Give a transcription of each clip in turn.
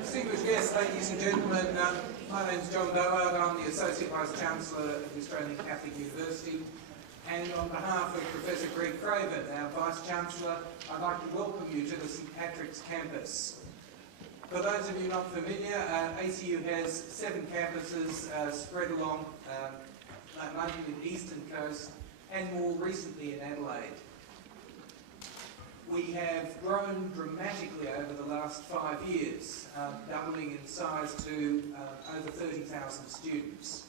Distinguished guests, ladies and gentlemen, my name is John Dollard. I'm the Associate Vice Chancellor of the Australian Catholic University, and on behalf of Professor Greg Craven, our Vice Chancellor, I'd like to welcome you to the St Patrick's campus. For those of you not familiar, ACU has 7 campuses spread along mainly the eastern coast and more recently in Adelaide. We have grown dramatically over the last 5 years, doubling in size to over 30,000 students,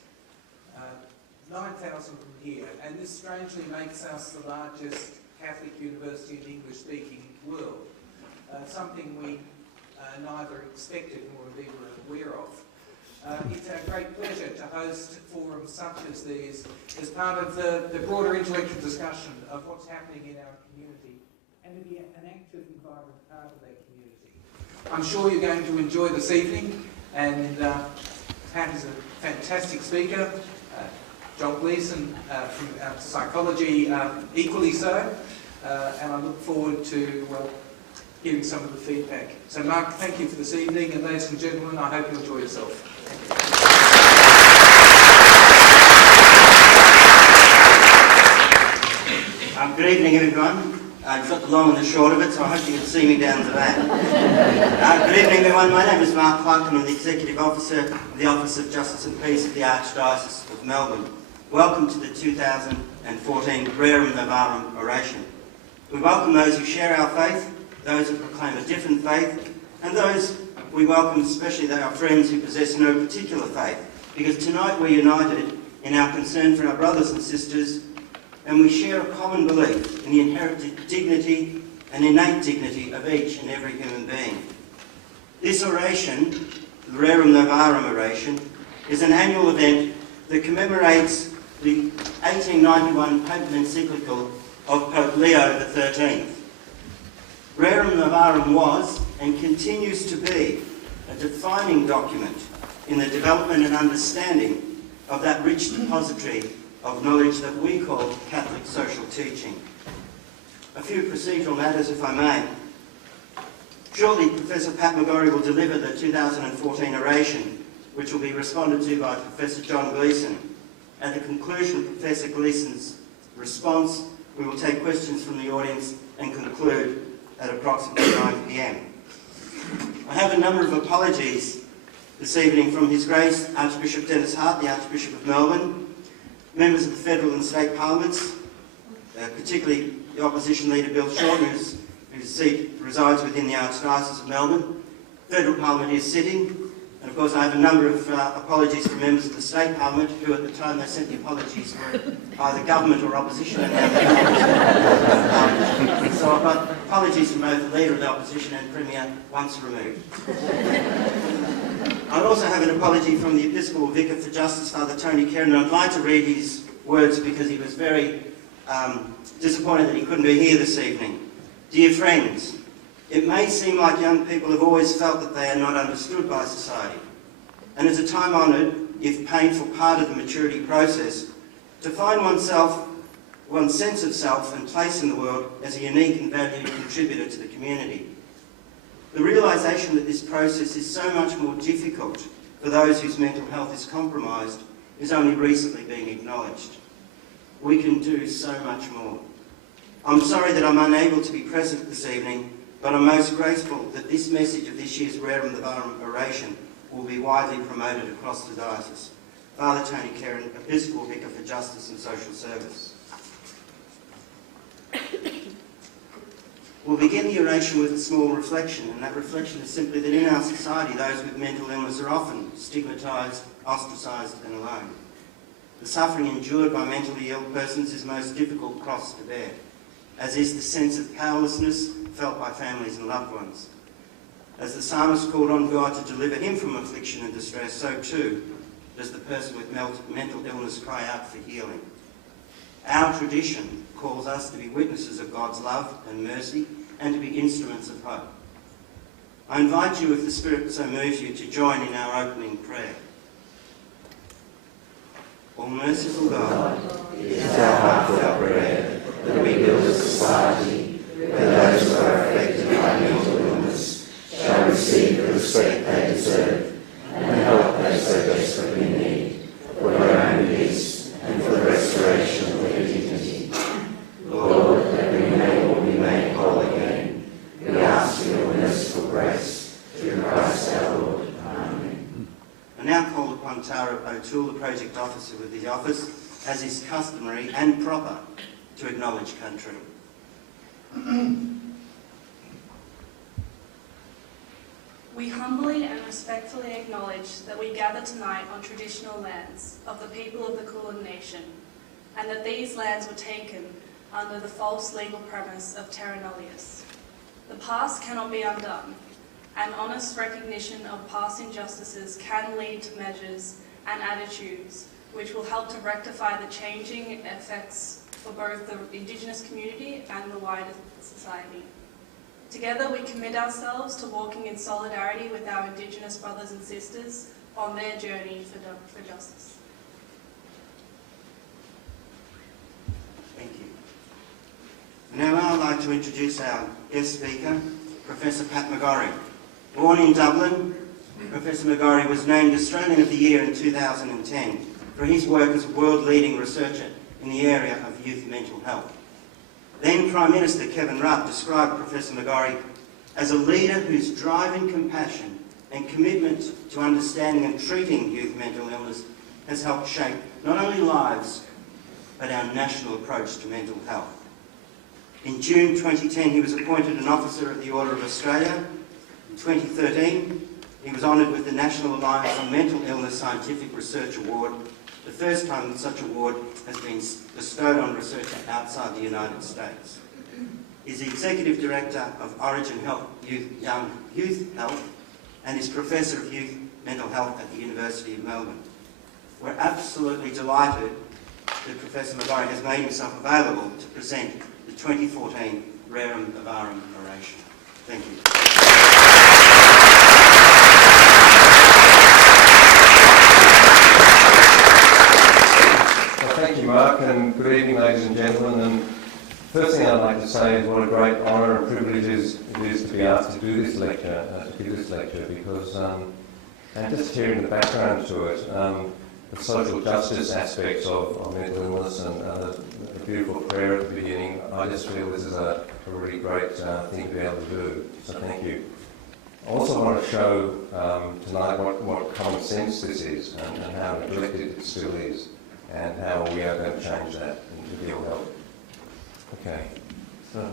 9,000 from here, and this strangely makes us the largest Catholic university in the English-speaking world, something we neither expected nor indeed were aware of. It's our great pleasure to host forums such as these as part of the broader intellectual discussion of what's happening in our community and to be an active and vibrant part of that community. I'm sure you're going to enjoy this evening, and Pat is a fantastic speaker. John Gleeson from psychology equally so, and I look forward to hearing some of the feedback. So Mark, thank you for this evening, and ladies and gentlemen, I hope you enjoy yourself. Good evening, everyone. I've got the long and the short of it, so I hope you can see me down the back. Good evening, everyone. My name is Mark Clark, and I'm the Executive Officer of the Office of Justice and Peace of the Archdiocese of Melbourne. Welcome to the 2014 Rerum Novarum Oration. We welcome those who share our faith, those who proclaim a different faith, and those we welcome especially our friends who possess no particular faith, because tonight we're united in our concern for our brothers and sisters, and we share a common belief in the inherent dignity and innate dignity of each and every human being. This oration, the Rerum Novarum Oration, is an annual event that commemorates the 1891 papal encyclical of Pope Leo XIII. Rerum Novarum was and continues to be a defining document in the development and understanding of that rich depository of knowledge that we call Catholic social teaching. A few procedural matters, if I may. Shortly, Professor Pat McGorry will deliver the 2014 oration, which will be responded to by Professor John Gleeson. At the conclusion of Professor Gleeson's response, we will take questions from the audience and conclude at approximately 9 p.m. I have a number of apologies this evening from His Grace Archbishop Dennis Hart, the Archbishop of Melbourne, members of the federal and state parliaments, particularly the opposition leader Bill Shorten, whose seat resides within the Archdiocese of Melbourne. Federal Parliament is sitting, and of course I have a number of apologies from members of the state parliament who at the time they sent the apologies were either government or opposition, and now they're so I've got apologies from both the leader of the opposition and Premier once removed. I'd also have an apology from the Episcopal Vicar for Justice, Father Tony Kerrin. I'd like to read his words because he was very disappointed that he couldn't be here this evening. Dear friends, it may seem like young people have always felt that they are not understood by society, and it's a time-honoured, if painful, part of the maturity process to find one's sense of self and place in the world as a unique and valued contributor to the community. The realisation that this process is so much more difficult for those whose mental health is compromised is only recently being acknowledged. We can do so much more. I'm sorry that I'm unable to be present this evening, but I'm most grateful that this message of this year's Rerum Novarum Oration will be widely promoted across the diocese. Father Tony Kerrin, Episcopal Vicar for Justice and Social Service. We'll begin the oration with a small reflection, and that reflection is simply that in our society those with mental illness are often stigmatised, ostracised and alone. The suffering endured by mentally ill persons is most difficult cross to bear, as is the sense of powerlessness felt by families and loved ones. As the psalmist called on God to deliver him from affliction and distress, so too does the person with mental illness cry out for healing. Our tradition calls us to be witnesses of God's love and mercy and to be instruments of hope. I invite you, if the Spirit so moves you, to join in our opening prayer. All merciful God, it is our heartfelt prayer that we build a society where those who are affected by mental Tara O'Toole, the Project Officer with the Office, as is customary and proper, to acknowledge country. We humbly and respectfully acknowledge that we gather tonight on traditional lands of the people of the Kulin Nation, and that these lands were taken under the false legal premise of terra nullius. The past cannot be undone, and honest recognition of past injustices can lead to measures and attitudes which will help to rectify the changing effects for both the Indigenous community and the wider society. Together we commit ourselves to walking in solidarity with our Indigenous brothers and sisters on their journey for justice. Thank you. Now I'd like to introduce our guest speaker, Professor Pat McGorry. Born in Dublin, Professor McGorry was named Australian of the Year in 2010 for his work as a world-leading researcher in the area of youth mental health. Then Prime Minister Kevin Rudd described Professor McGorry as a leader whose drive and compassion and commitment to understanding and treating youth mental illness has helped shape not only lives, but our national approach to mental health. In June 2010, he was appointed an Officer of the Order of Australia. In 2013, he was honoured with the National Alliance on Mental Illness Scientific Research Award, the first time that such award has been bestowed on researchers outside the United States. He's the Executive Director of Oration Young Youth Health and is Professor of Youth Mental Health at the University of Melbourne. We're absolutely delighted that Professor McGorry has made himself available to present the 2014 Rerum Novarum Oration. Thank you. Thank you, Mark, and good evening, ladies and gentlemen. And first thing I'd like to say is what a great honour and privilege it is to be asked to do this lecture, because, and just hearing the background to it, the social justice aspects of mental illness and the beautiful prayer at the beginning, I just feel this is a really great thing to be able to do. So thank you. I also want to show tonight what common sense this is and how neglected it still is, and how we are going to change that in real health. Okay. So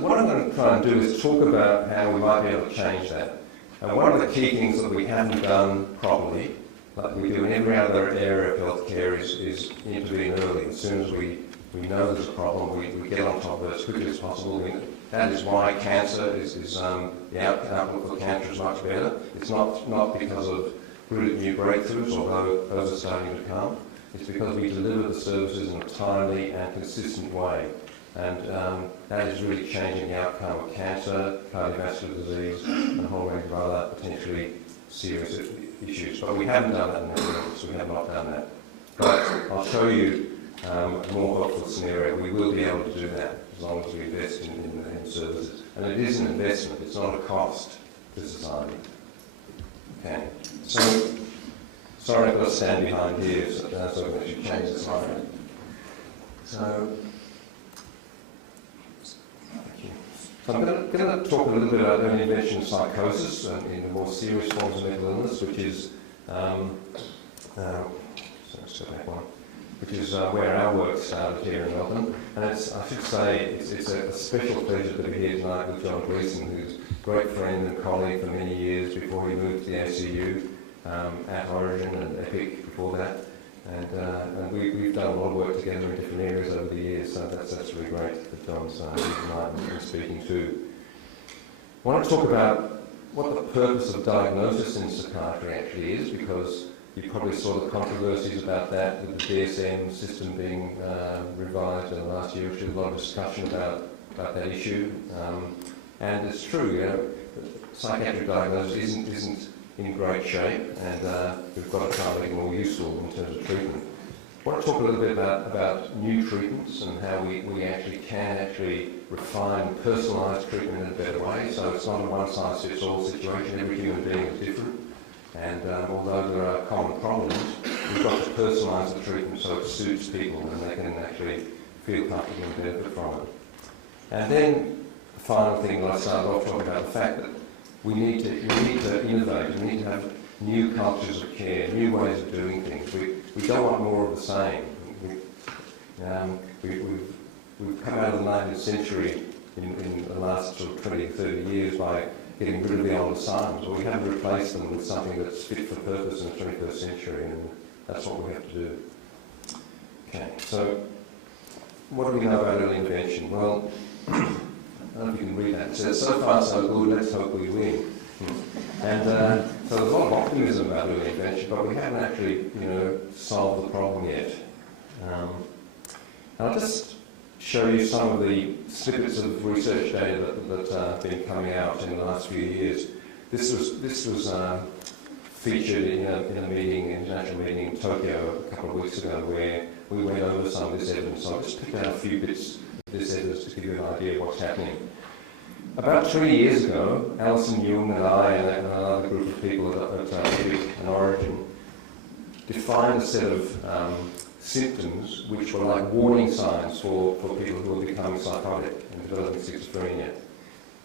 what I'm going to try and do is talk about how we might be able to change that. And one of the key things that we haven't done properly, like we do in every other area of healthcare, is intervene early. As soon as we know there's a problem, we get on top of it as quickly as possible. That is why cancer the outlook for cancer is much better. It's not because of brilliant new breakthroughs, although those are starting to come. It's because we deliver the services in a timely and consistent way. And that is really changing the outcome of cancer, cardiovascular disease, and a whole range of other potentially serious issues. But we haven't done that in the world, so we have not done that. But I'll show you a more helpful scenario. We will be able to do that as long as we invest in services. And it is an investment, it's not a cost to society. Okay, so, sorry I've got to stand behind here, so I should change the slide. So I'm going to talk a little bit about early intervention psychosis in the more serious forms of mental illness, which is where our work started here in Melbourne. And I should say it's a special pleasure to be here tonight with John Gleeson, who's a great friend and colleague for many years before he moved to the ACU at Oration and EPIC before that. And we've done a lot of work together in different areas over the years, so that's really great that John's here tonight and speaking too. I want to talk about what the purpose of diagnosis in psychiatry actually is, because you probably saw the controversies about that with the DSM system being revised in the last year or two. A lot of discussion about that issue. And it's true, psychiatric diagnosis isn't in great shape, and we've got to try and make it more useful in terms of treatment. I want to talk a little bit about new treatments and how we actually can refine personalised treatment in a better way. So it's not a one-size-fits-all situation. Every human being is different, and although there are common problems, we've got to personalise the treatment so it suits people and they can actually feel comfortable and benefit from it. And then the final thing that I started off talking about, the fact that we need to innovate. We need to have new cultures of care, new ways of doing things. We don't want more of the same. We've come out of the 19th century in the last sort of 20, 30 years by getting rid of the old science, but we haven't replaced them with something that's fit for purpose in the 21st century, and that's what we have to do. Okay, so what do we know about early intervention? Well, I don't know if you can read that. It says, so far so good, let's hope we win. And so there's a lot of optimism about early intervention, but we haven't actually, solved the problem yet. And I'll just show you some of the snippets of research data that have been coming out in the last few years. This was featured in a meeting, international meeting in Tokyo a couple of weeks ago, where we went over some of this evidence. So I just picked out a few bits of this evidence to give you an idea of what's happening. About 20 years ago, Alison Jung and I and another group of people at EPIC and Oration defined a set of symptoms which were like warning signs for people who were becoming psychotic and developing schizophrenia.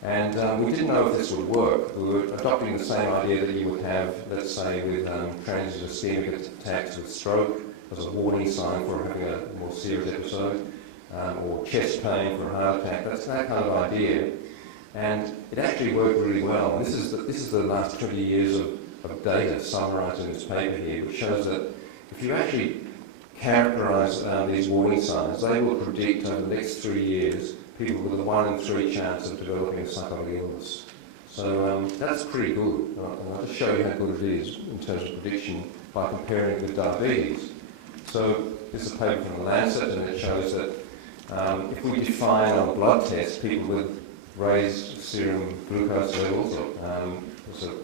And we didn't know if this would work. We were adopting the same idea that you would have, let's say, with transient ischemic attacks with stroke as a warning sign for having a more serious episode, or chest pain for a heart attack. That's that kind of idea. And it actually worked really well. And this is the last 20 years of data summarised in this paper here, which shows that if you actually characterise these warning signs, they will predict over the next 3 years people with a 1 in 3 chance of developing a psychotic illness. So that's pretty good. And I'll just show you how good it is in terms of prediction by comparing it with diabetes. So this is a paper from the Lancet, and it shows that if we define on a blood test people with raised serum glucose levels,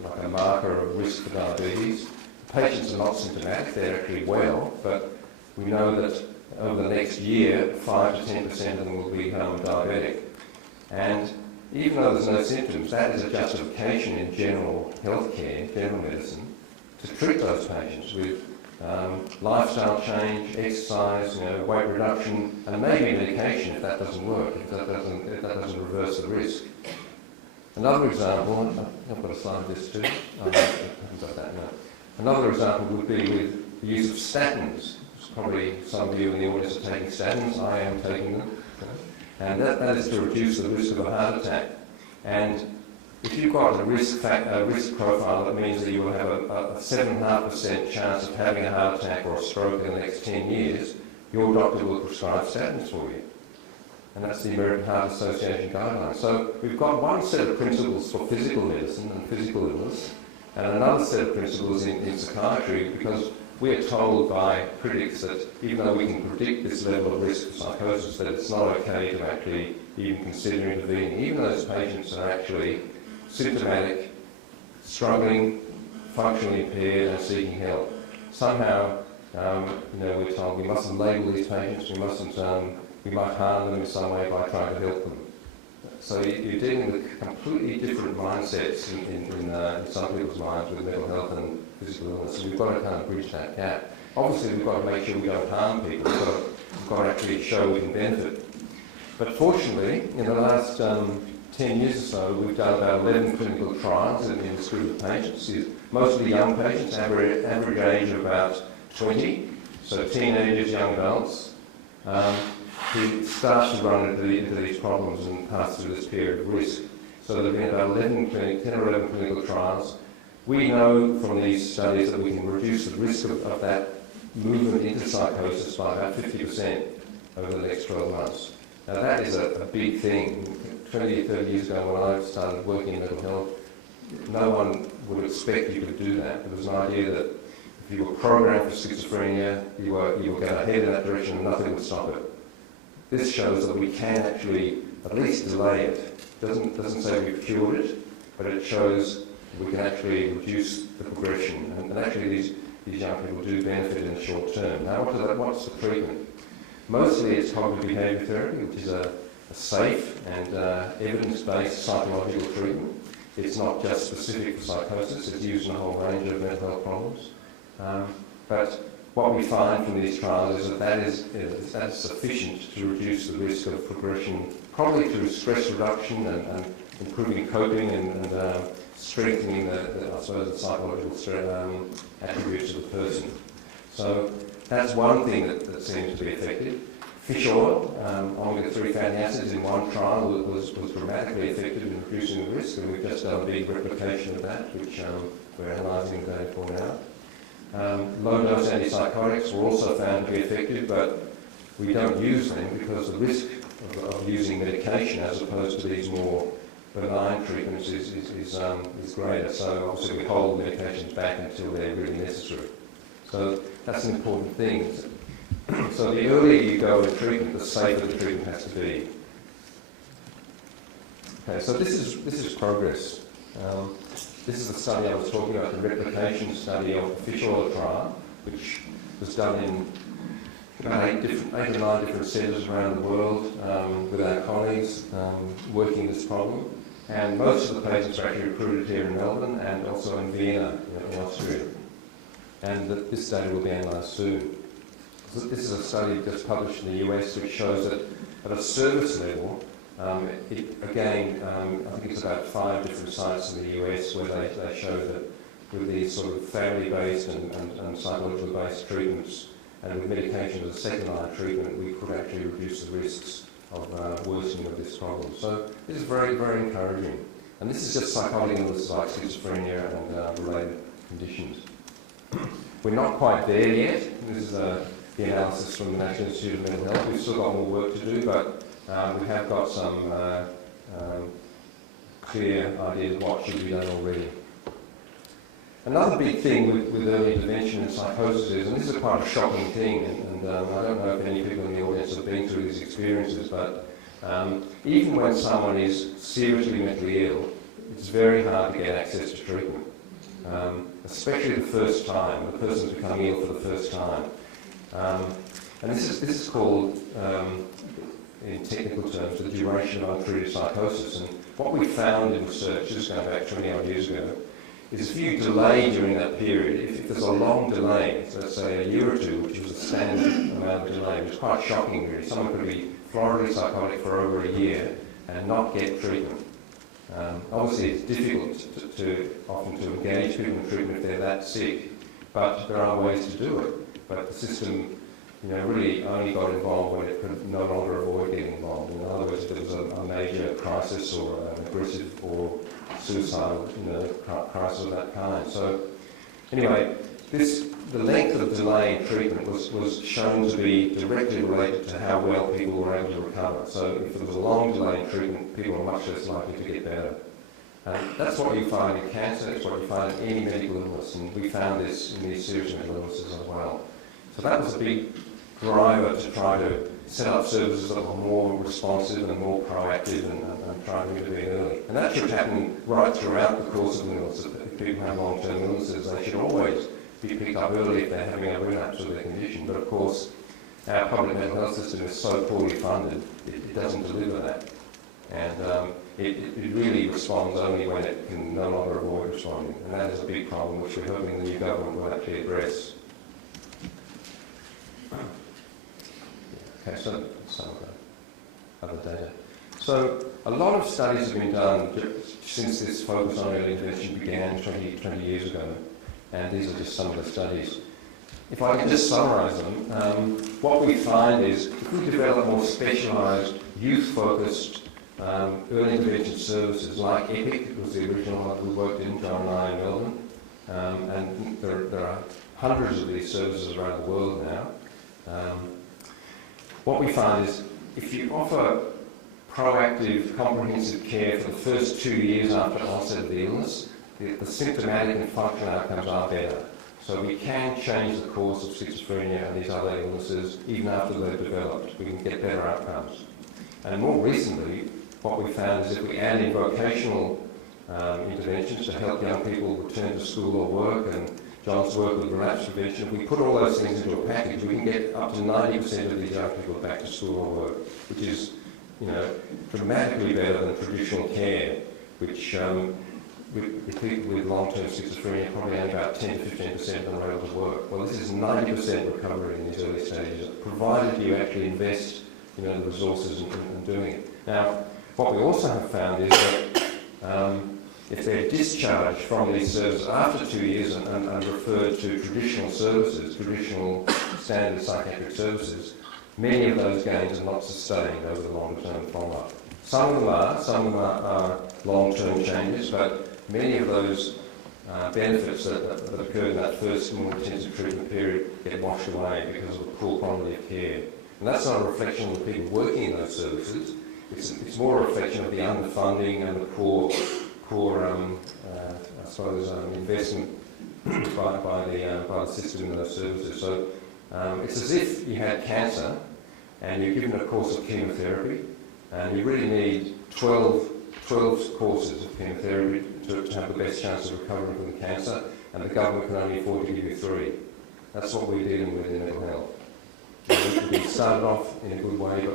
like a marker of risk for diabetes, patients are not symptomatic, they're actually well, but we know that over the next year, 5 to 10% of them will become diabetic. And even though there's no symptoms, that is a justification in general healthcare, general medicine, to treat those patients with lifestyle change, exercise, weight reduction, and maybe medication if that doesn't work, if that doesn't reverse the risk. Another example, I've got a slide of this too. I haven't got that, no. Another example would be with the use of statins. Probably some of you in the audience are taking statins. I am taking them. And that is to reduce the risk of a heart attack. And if you've got a risk profile, that means that you will have a 7.5% chance of having a heart attack or a stroke in the next 10 years, your doctor will prescribe statins for you. And that's the American Heart Association guidelines. So we've got one set of principles for physical medicine and physical illness, and another set of principles in psychiatry, because we are told by critics that even though we can predict this level of risk of psychosis, that it's not okay to actually even consider intervening, even those patients are actually symptomatic, struggling, functionally impaired and seeking help. Somehow, we're told we mustn't label these patients, we might harm them in some way by trying to help them. So you're dealing with completely different mindsets in some people's minds with mental health and physical illness. So we've got to kind of bridge that gap. Obviously, we've got to make sure we don't harm people. We've got to actually show we can benefit. But fortunately, in the last 10 years or so, we've done about 11 clinical trials in this group of patients. Mostly young patients, average age of about 20, so teenagers, young adults, who start to run into these problems and pass through this period of risk. So there have been about 10 or 11 clinical trials. We know from these studies that we can reduce the risk of that movement into psychosis by about 50% over the next 12 months. Now that is a big thing. 20 or 30 years ago when I started working in mental health, no one would expect you could do that. There was an idea that if you were programmed for schizophrenia, you were going to head in that direction and nothing would stop it. This shows that we can actually at least delay it. It doesn't say we've cured it, but it shows we can actually reduce the progression. And actually these young people do benefit in the short term. Now what's the treatment? Mostly it's cognitive behaviour therapy, which is a safe and evidence-based psychological treatment. It's not just specific for psychosis, it's used in a whole range of mental health problems. But what we find from these trials is that is sufficient to reduce the risk of progression, probably through stress reduction and improving coping and strengthening I suppose, the psychological attributes of the person. So that's one thing that seems to be effective. Fish oil, omega-3 fatty acids in one trial was dramatically effective in reducing the risk, and we've just done a big replication of that, which we're analysing the data for now. Low-dose antipsychotics were also found to be effective, but we don't use them because the risk of using medication as opposed to these more benign treatments is greater. So obviously we hold medications back until they're really necessary. So that's an important thing. So the earlier you go in treatment, the safer the treatment has to be. Okay, so this is progress. This is the study I was talking about, the replication study of the fish oil trial, which was done in about 8 or 9 different centres around the world with our colleagues working this problem. And most of the patients are actually recruited here in Melbourne and also in Vienna, in Austria. And this data will be analysed soon. So this is a study just published in the US which shows that at a service level, I think it's about 5 different sites in the US where they show that with these sort of family-based and psychological-based treatments and with medication as a second-line treatment, we could actually reduce the risks of worsening of this problem. So this is very, very encouraging. And this is just psychotic illnesses like schizophrenia and related conditions. We're not quite there yet. This is the analysis from the National Institute of Mental Health. We've still got more work to do, but we have got some clear ideas of what should be done already. Another big thing with early intervention in psychosis is, and this is quite a shocking thing, and I don't know if any people in the audience have been through these experiences, but even when someone is seriously mentally ill, it's very hard to get access to treatment. Especially the first time, the person's becoming ill for the first time. And this is called, in technical terms, the duration of untreated psychosis. And what we found in research, just going back 20 odd years ago, is if you delay during that period, if there's a long delay, so let's say a year or two, which was a standard amount of delay, which is quite shocking really. Someone could be floridly psychotic for over a year and not get treatment. Obviously it's difficult often to engage people in treatment if they're that sick, but there are ways to do it. But the system really only got involved when it could no longer avoid getting involved. In other words, if there was a major crisis or an aggressive or suicidal crisis of that kind. So anyway, the length of delay in treatment was shown to be directly related to how well people were able to recover. So if there was a long delay in treatment, people were much less likely to get better. And that's what you find in cancer, that's what you find in any medical illness, and we found this in these serious mental illnesses as well. So that was a big driver to try to set up services that were more responsive and more proactive and try to intervene early. And that should happen right throughout the course of an illness. If people have long-term illnesses, they should always be picked up early if they're having a relapse of their condition. But of course, our public mental health system is so poorly funded, it doesn't deliver that. And it really responds only when it can no longer avoid responding. And that is a big problem which we're hoping the new government will actually address. Okay, so some of the other data. So a lot of studies have been done since this focus on early intervention began 20 years ago. And these are just some of the studies. If I can just summarise them, what we find is if we develop more specialised, youth-focused early intervention services like EPIC, it was the original one we worked in, John and I in Melbourne, and there are hundreds of these services around the world now. What we find is if you offer proactive, comprehensive care for the first 2 years after onset of the illness, the symptomatic and functional outcomes are better. So we can change the course of schizophrenia and these other illnesses even after they've developed. We can get better outcomes. And more recently, what we found is if we add in vocational interventions to help young people return to school or work, and John's work with relapse prevention, if we put all those things into a package, we can get up to 90% of these young people back to school or work, which is, dramatically better than traditional care, which with people with long-term schizophrenia probably only about 10 to 15% of them are able to work. Well, this is 90% recovery in these early stages, provided you actually invest the resources in doing it. Now, what we also have found is that if they're discharged from these services after 2 years and referred to traditional services, traditional standard psychiatric services, many of those gains are not sustained over the long-term follow-up. Some of them are long-term changes, but many of those benefits that occurred in that first more intensive treatment period get washed away because of the poor quality of care. And that's not a reflection of the people working in those services. It's more a reflection of the underfunding and the poor investment by the system in those services. So it's as if you had cancer and you're given a course of chemotherapy, and you really need 12 courses of chemotherapy to have the best chance of recovering from the cancer, and the government can only afford to give you 3. That's what we're dealing with in mental health. We started off in a good way,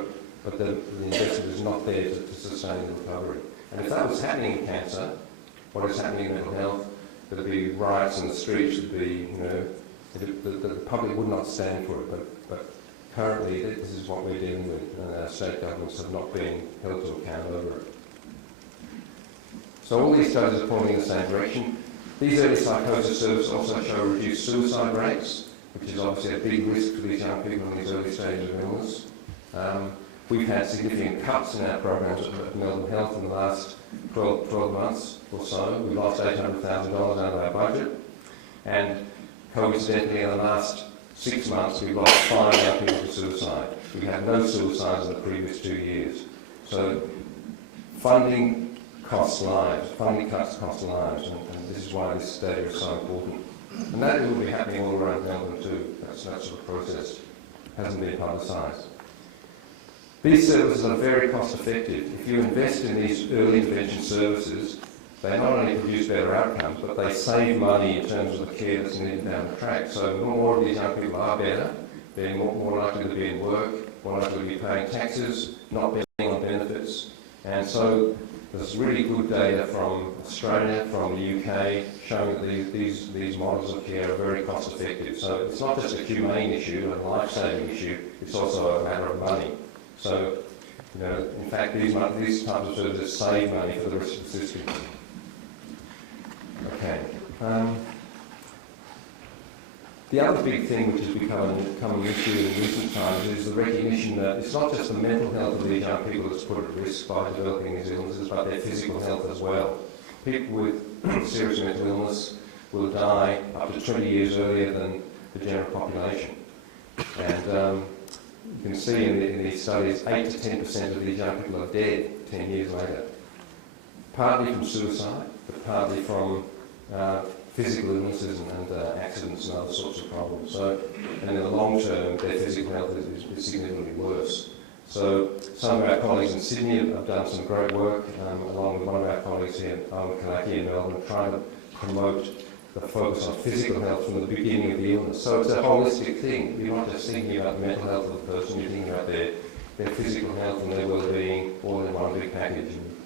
but the investment is not there to sustain the recovery. And if that was happening in cancer, what is happening in mental health, there'd be riots in the streets, there'd be, the public would not stand for it, but currently this is what we're dealing with, and our state governments have not been held to account over it. So all these studies are pointing in the same direction. These early psychosis services also show reduced suicide rates, which is obviously a big risk for these young people in these early stages of illness. We've had significant cuts in our programs at Melbourne Health in the last 12 months or so. We've lost $800,000 out of our budget, and coincidentally in the last 6 months we've lost 5 young people to suicide. We had no suicides in the previous 2 years. So funding costs lives, funding cuts cost lives, and this is why this data is so important. And that will be happening all around Melbourne too. That sort of process hasn't been publicised. These services are very cost effective. If you invest in these early intervention services, they not only produce better outcomes, but they save money in terms of the care that's needed down the track. So more of these young people are better, they're more likely to be in work, more likely to be paying taxes, not paying on benefits. And so there's really good data from Australia, from the UK, showing that these models of care are very cost effective. So it's not just a humane issue, a life-saving issue, it's also a matter of money. So, in fact, these types of services save money for the rest of the system. Okay. The other big thing which has become an issue in recent times is the recognition that it's not just the mental health of these young people that's put at risk by developing these illnesses, but their physical health as well. People with serious mental illness will die up to 20 years earlier than the general population. And you can see in these studies, 8 to 10% of these young people are dead 10 years later. Partly from suicide, but partly from physical illnesses and accidents and other sorts of problems. So, and in the long term, their physical health is significantly worse. So some of our colleagues in Sydney have done some great work, along with one of our colleagues here, Kalaki in Melbourne, trying to promote the focus on physical health from the beginning of the illness. So it's a holistic thing. You're not just thinking about the mental health of the person, you're thinking about their physical health and their well-being all in one big package. And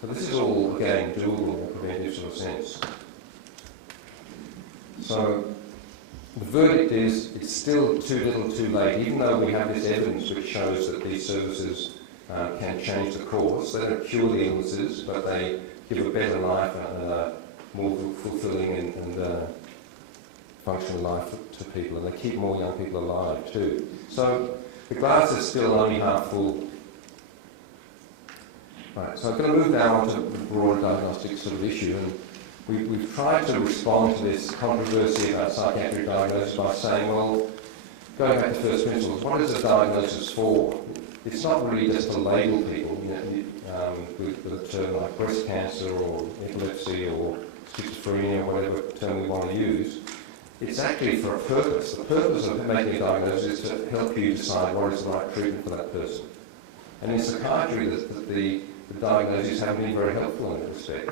so this is all, again, doable in a preventive sort of sense. So the verdict is it's still too little too late, even though we have this evidence which shows that these services can change the course. They don't cure the illnesses, but they give a better life and a more fulfilling and functional life to people, and they keep more young people alive too. So the glass is still only half full. Right, so I'm going to move now on to the broader diagnostic sort of issue, and we've tried to respond to this controversy about psychiatric diagnosis by saying, well, going back to first principles, what is a diagnosis for? It's not really just to label people with a term like breast cancer or epilepsy or schizophrenia, or whatever term we want to use. It's actually for a purpose. The purpose of making a diagnosis is to help you decide what is the right treatment for that person. And in psychiatry, the diagnoses haven't been very helpful in that respect.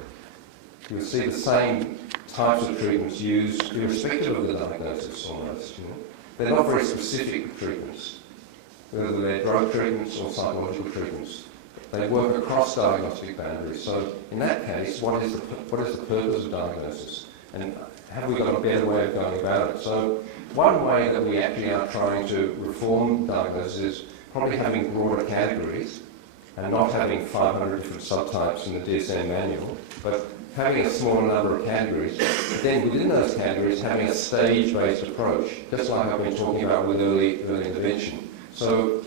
You'll see the same types of treatments used irrespective of the diagnosis almost. They're not very specific treatments, whether they're drug treatments or psychological treatments. They work across diagnostic boundaries. So in that case, what is the purpose of diagnosis? And have we got a better way of going about it? So one way that we actually are trying to reform diagnosis is probably having broader categories and not having 500 different subtypes in the DSM manual, but having a smaller number of categories, but then within those categories having a stage-based approach, just like I've been talking about with early intervention. So,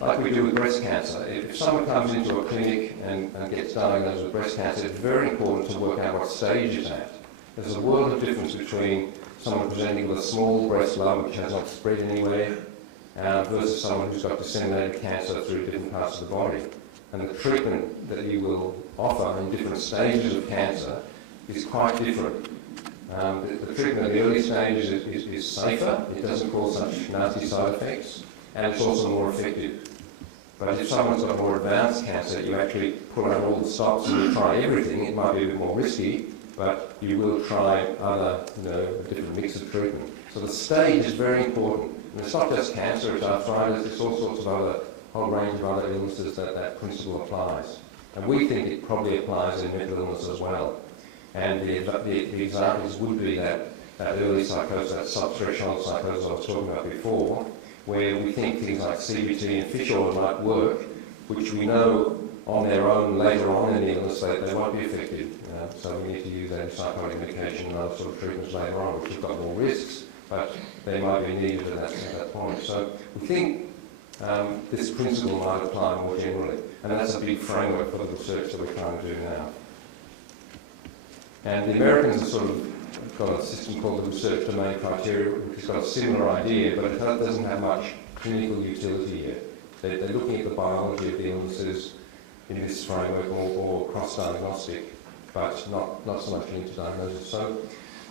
like we do with breast cancer, if someone comes into a clinic and gets diagnosed with breast cancer, it's very important to work out what stage it's at. There's a world of difference between someone presenting with a small breast lump which has not spread anywhere versus someone who's got disseminated cancer through different parts of the body. And the treatment that you will offer in different stages of cancer is quite different. The treatment in the early stages is safer, it doesn't cause such nasty side effects, and it's also more effective. But if someone's got more advanced cancer, you actually pull out all the stops and you try everything. It might be a bit more risky, but you will try other, a different mix of treatment. So the stage is very important. And it's not just cancer, it's arthritis, it's all sorts of other, whole range of other illnesses that principle applies. And we think it probably applies in mental illness as well. And the examples would be that early psychosis, that sub-threshold psychosis I was talking about before, where we think things like CBT and fish oil might work, which we know on their own later on in the illness they won't be effective. So we need to use antipsychotic medication and other sort of treatments later on, which have got more risks, but they might be needed at that point. So we think this principle might apply more generally, and that's a big framework for the research that we're trying to do now. And the Americans have sort of got a system called the research domain criteria, which has got a similar idea, but it doesn't have much clinical utility yet. They're looking at the biology of the illnesses in this framework or cross-diagnostic, but not so much linked to diagnosis. So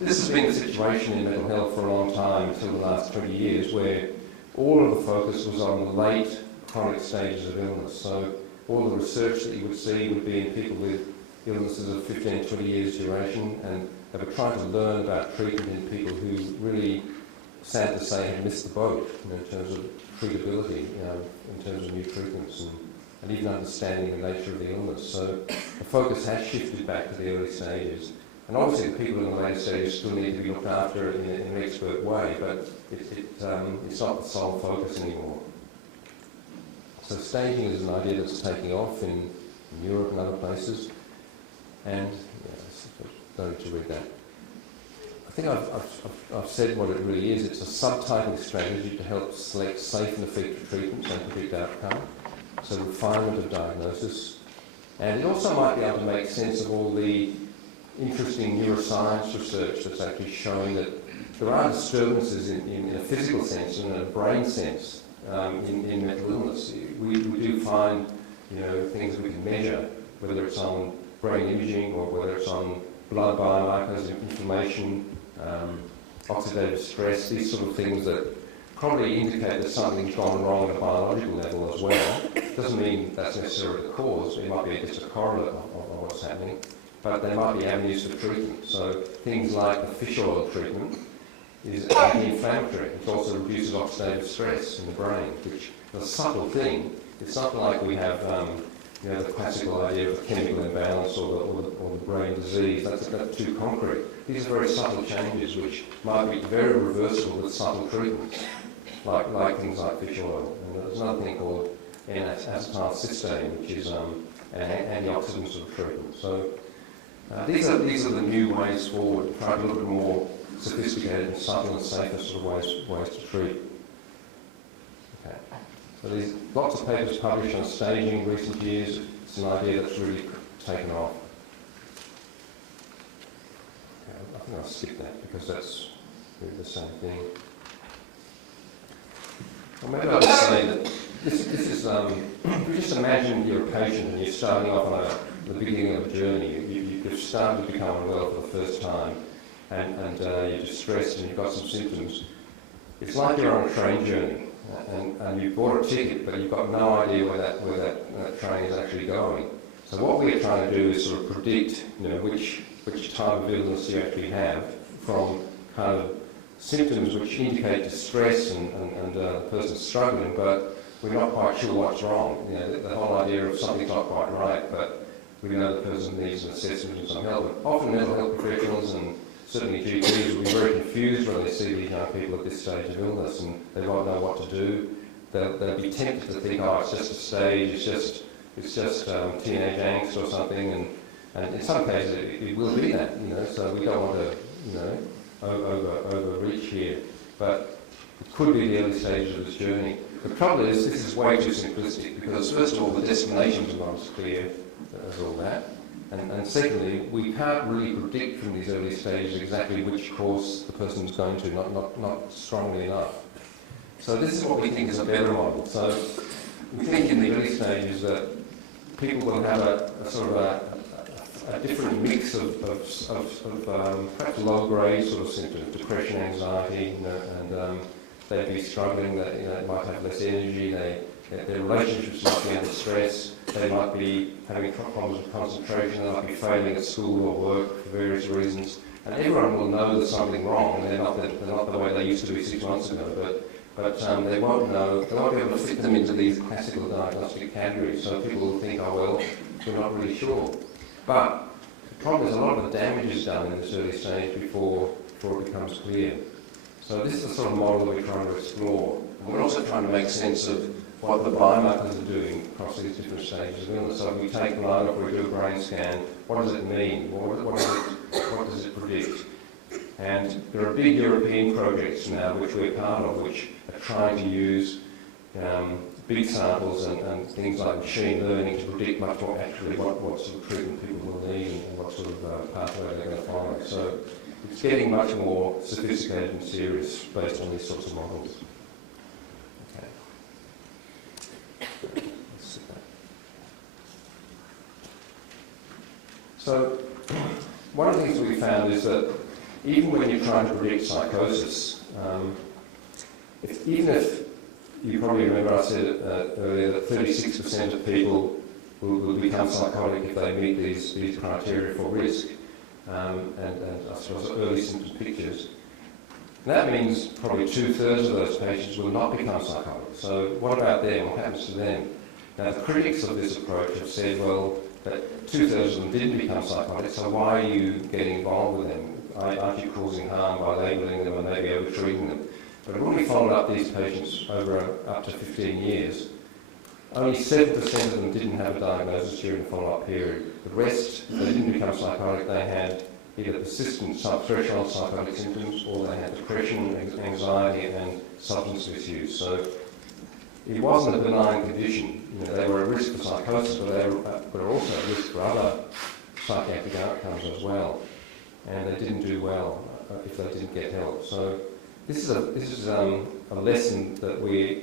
this has been the situation in mental health for a long time, until the last 20 years, where all of the focus was on the late chronic stages of illness. So all the research that you would see would be in people with illnesses of 15, 20 years duration, and they were trying to learn about treatment in people who really, sad to say, had missed the boat in terms of treatability, in terms of new treatments and even understanding the nature of the illness. So the focus has shifted back to the early stages. And obviously the people in the later stages still need to be looked after in an expert way, but it's not the sole focus anymore. So staging is an idea that's taking off in Europe and other places. And don't need to read that. I think I've said what it really is. It's a subtyping strategy to help select safe and effective treatments and predict outcome. So refinement of diagnosis. And it also might be able to make sense of all the interesting neuroscience research that's actually showing that there are disturbances in a physical sense and in a brain sense in mental illness. We do find things we can measure, whether it's on brain imaging or whether it's on blood biomarkers, inflammation, oxidative stress, these sort of things that probably indicate that something's gone wrong at a biological level as well. Doesn't mean that's necessarily the cause. It might be just a correlate of what's happening, but there might be avenues for treatment. So things like the fish oil treatment is anti-inflammatory. It also reduces oxidative stress in the brain, which is a subtle thing. It's not like we have the classical idea of chemical imbalance or the brain disease. That's too concrete. These are very subtle changes which might be very reversible with subtle treatments, like things like fish oil. And there's another thing called N-acetylcysteine, which is an antioxidant sort of treatment. So these are the new ways forward, trying a little bit more sophisticated and subtle and safer sort of ways to treat. Okay. So there's lots of papers published on staging in recent years. It's an idea that's really taken off. Okay, I think I'll skip that because that's really the same thing. Or maybe I'll just say that this is, if you just imagine you're a patient and you're starting off on the beginning of a journey. You've started to become unwell for the first time, and you're distressed and you've got some symptoms. It's like you're on a train journey. And you've bought a ticket, but you've got no idea where that train is actually going. So what we're trying to do is sort of predict, which type of illness you actually have from kind of symptoms which indicate distress and the person's struggling, but we're not quite sure what's wrong. The whole idea of something's not quite right, but we know the person needs an assessment and some help. But often mental health professionals and certainly GPs will be very confused when they see these young people at this stage of illness and they won't know what to do. They'll be tempted to think, oh, it's just a stage, it's just it's just teenage angst or something, and in some cases it will be that, so we don't want to, overreach here. But it could be the early stages of this journey. The trouble is, this is way too simplistic, because first of all, the destination is not as clear as all that. And secondly, we can't really predict from these early stages exactly which course the person's going to, not strongly enough. So this is what we think is a better model. So we think in the early stages that people will have a sort of a different mix of perhaps low-grade sort of symptoms, depression, anxiety, and they'd be struggling, they might have less energy, their relationships might be under stress, they might be having problems with concentration, they might be failing at school or work for various reasons, and everyone will know there's something wrong, and they're not the way they used to be 6 months ago, but they won't know, they won't be able to fit them into these classical diagnostic categories, so people will think, oh well, we're not really sure. But the problem is a lot of the damage is done in this early stage before it becomes clear. So this is the sort of model that we're trying to explore. And we're also trying to make sense of what the biomarkers are doing across these different stages of illness. So if we take blood or we do a brain scan, what does it mean? What does it predict? And there are big European projects now which we're part of, which are trying to use big samples and things like machine learning to predict much more accurately what sort of treatment people will need and what sort of pathway they're going to follow. So it's getting much more sophisticated and serious based on these sorts of models. Okay. So one of the things we found is that even when you're trying to predict psychosis, even if you probably remember I said earlier that 36% of people will become psychotic if they meet these criteria for risk. And I suppose early symptom pictures. That means probably 2/3 of those patients will not become psychotic. So what about them? What happens to them? Now the critics of this approach have said, well, that 2/3 of them didn't become psychotic, so why are you getting involved with them? Aren't you causing harm by labelling them and maybe over-treating them? But when we followed up these patients over up to 15 years, only 7% of them didn't have a diagnosis during the follow-up period. The rest, if they didn't become psychotic, they had either persistent threshold psychotic symptoms or they had depression, anxiety and substance misuse. So it wasn't a benign condition. They were at risk for psychosis, but they were also at risk for other psychiatric outcomes as well. And they didn't do well if they didn't get help. So this is a lesson that the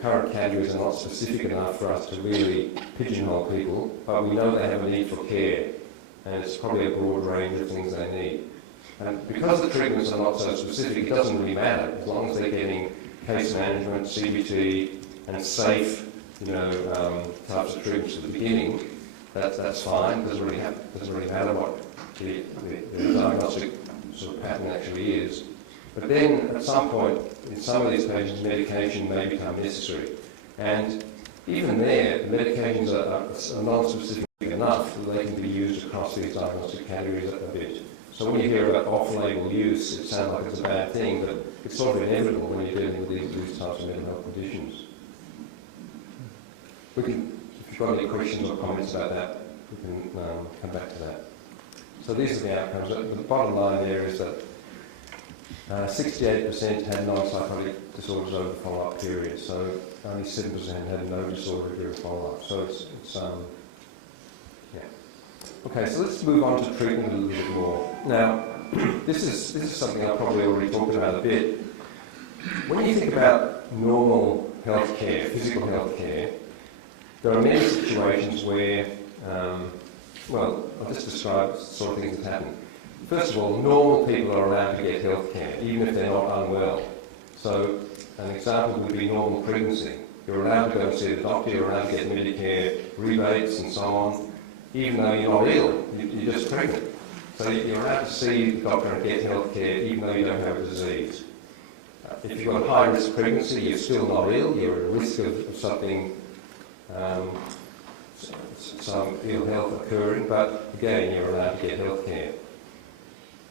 current categories are not specific enough for us to really pigeonhole people, but we know they have a need for care, and it's probably a broad range of things they need. And because the treatments are not so specific, it doesn't really matter, as long as they're getting case management, CBT, and safe, types of treatments at the beginning. That's fine. Doesn't really matter what the diagnostic sort of pattern actually is. But then, at some point, in some of these patients, medication may become necessary. And even there, the medications are non-specific enough that they can be used across these diagnostic categories a bit. So when you hear about off-label use, it sounds like it's a bad thing, but it's sort of inevitable when you're dealing with these types of mental health conditions. If you've got any questions or comments about that, we can come back to that. So these are the outcomes. The bottom line there is that 68% had non-psychotic disorders over the follow-up period, so only 7% had no disorder during follow-up. So it's yeah. Okay, so let's move on to treatment a little bit more. Now, this is something I've probably already talked about a bit. When you think about normal health care, physical health care, there are many situations where, well, I'll just describe the sort of things that happen. First of all, normal people are allowed to get health care, even if they're not unwell. So an example would be normal pregnancy. You're allowed to go and see the doctor, you're allowed to get Medicare rebates and so on, even though you're not ill, you're just pregnant. So you're allowed to see the doctor and get health care, even though you don't have a disease. If you've got a high-risk pregnancy, you're still not ill, you're at risk of something, some ill health occurring, but again, you're allowed to get health care.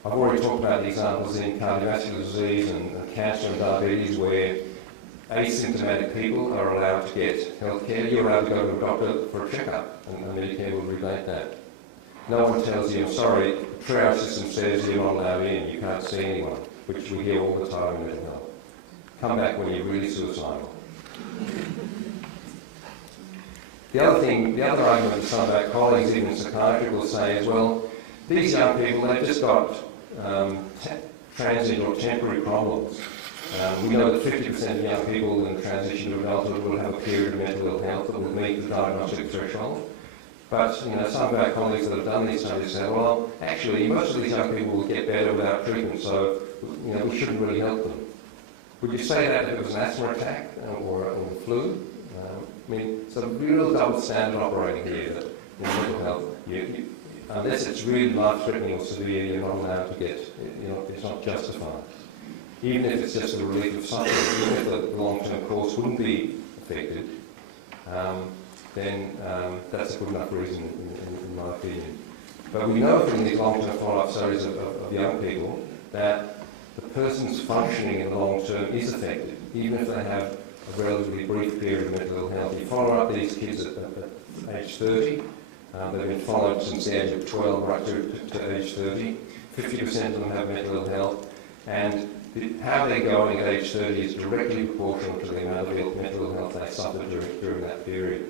I've already talked about the examples in cardiovascular disease and cancer and diabetes where asymptomatic people are allowed to get health care. You're allowed to go to a doctor for a checkup, and Medicare will regulate that. No one tells you, I'm sorry, the triage system says you're not allowed in, you can't see anyone, which we hear all the time in mental health. Come back when you're really suicidal. The other argument that some of our colleagues, even in psychiatry, will say is, well, these young people, they've just got transient or temporary problems. We know that 50% of young people in the transition to adulthood will have a period of mental ill health that will meet the diagnostic threshold. But some of our colleagues that have done these studies say, well, actually, most of these young people will get better without treatment, so we shouldn't really help them. Would you say that if it was an asthma attack or a flu? It's a real double standard operating here that in mental health, unless it's really life-threatening or severe, you're not allowed to get, it's not justified. Even if it's just a relief of suffering, even if the long-term course wouldn't be affected, then that's a good enough reason, in my opinion. But we know from these long-term follow-up studies of young people that the person's functioning in the long term is affected, even if they have a relatively brief period of mental ill health. You follow up these kids at age 30. They've been followed since the age of 12 right to age 30. 50% of them have mental ill health, and how they're going at age 30 is directly proportional to the amount of mental ill health they suffered during that period.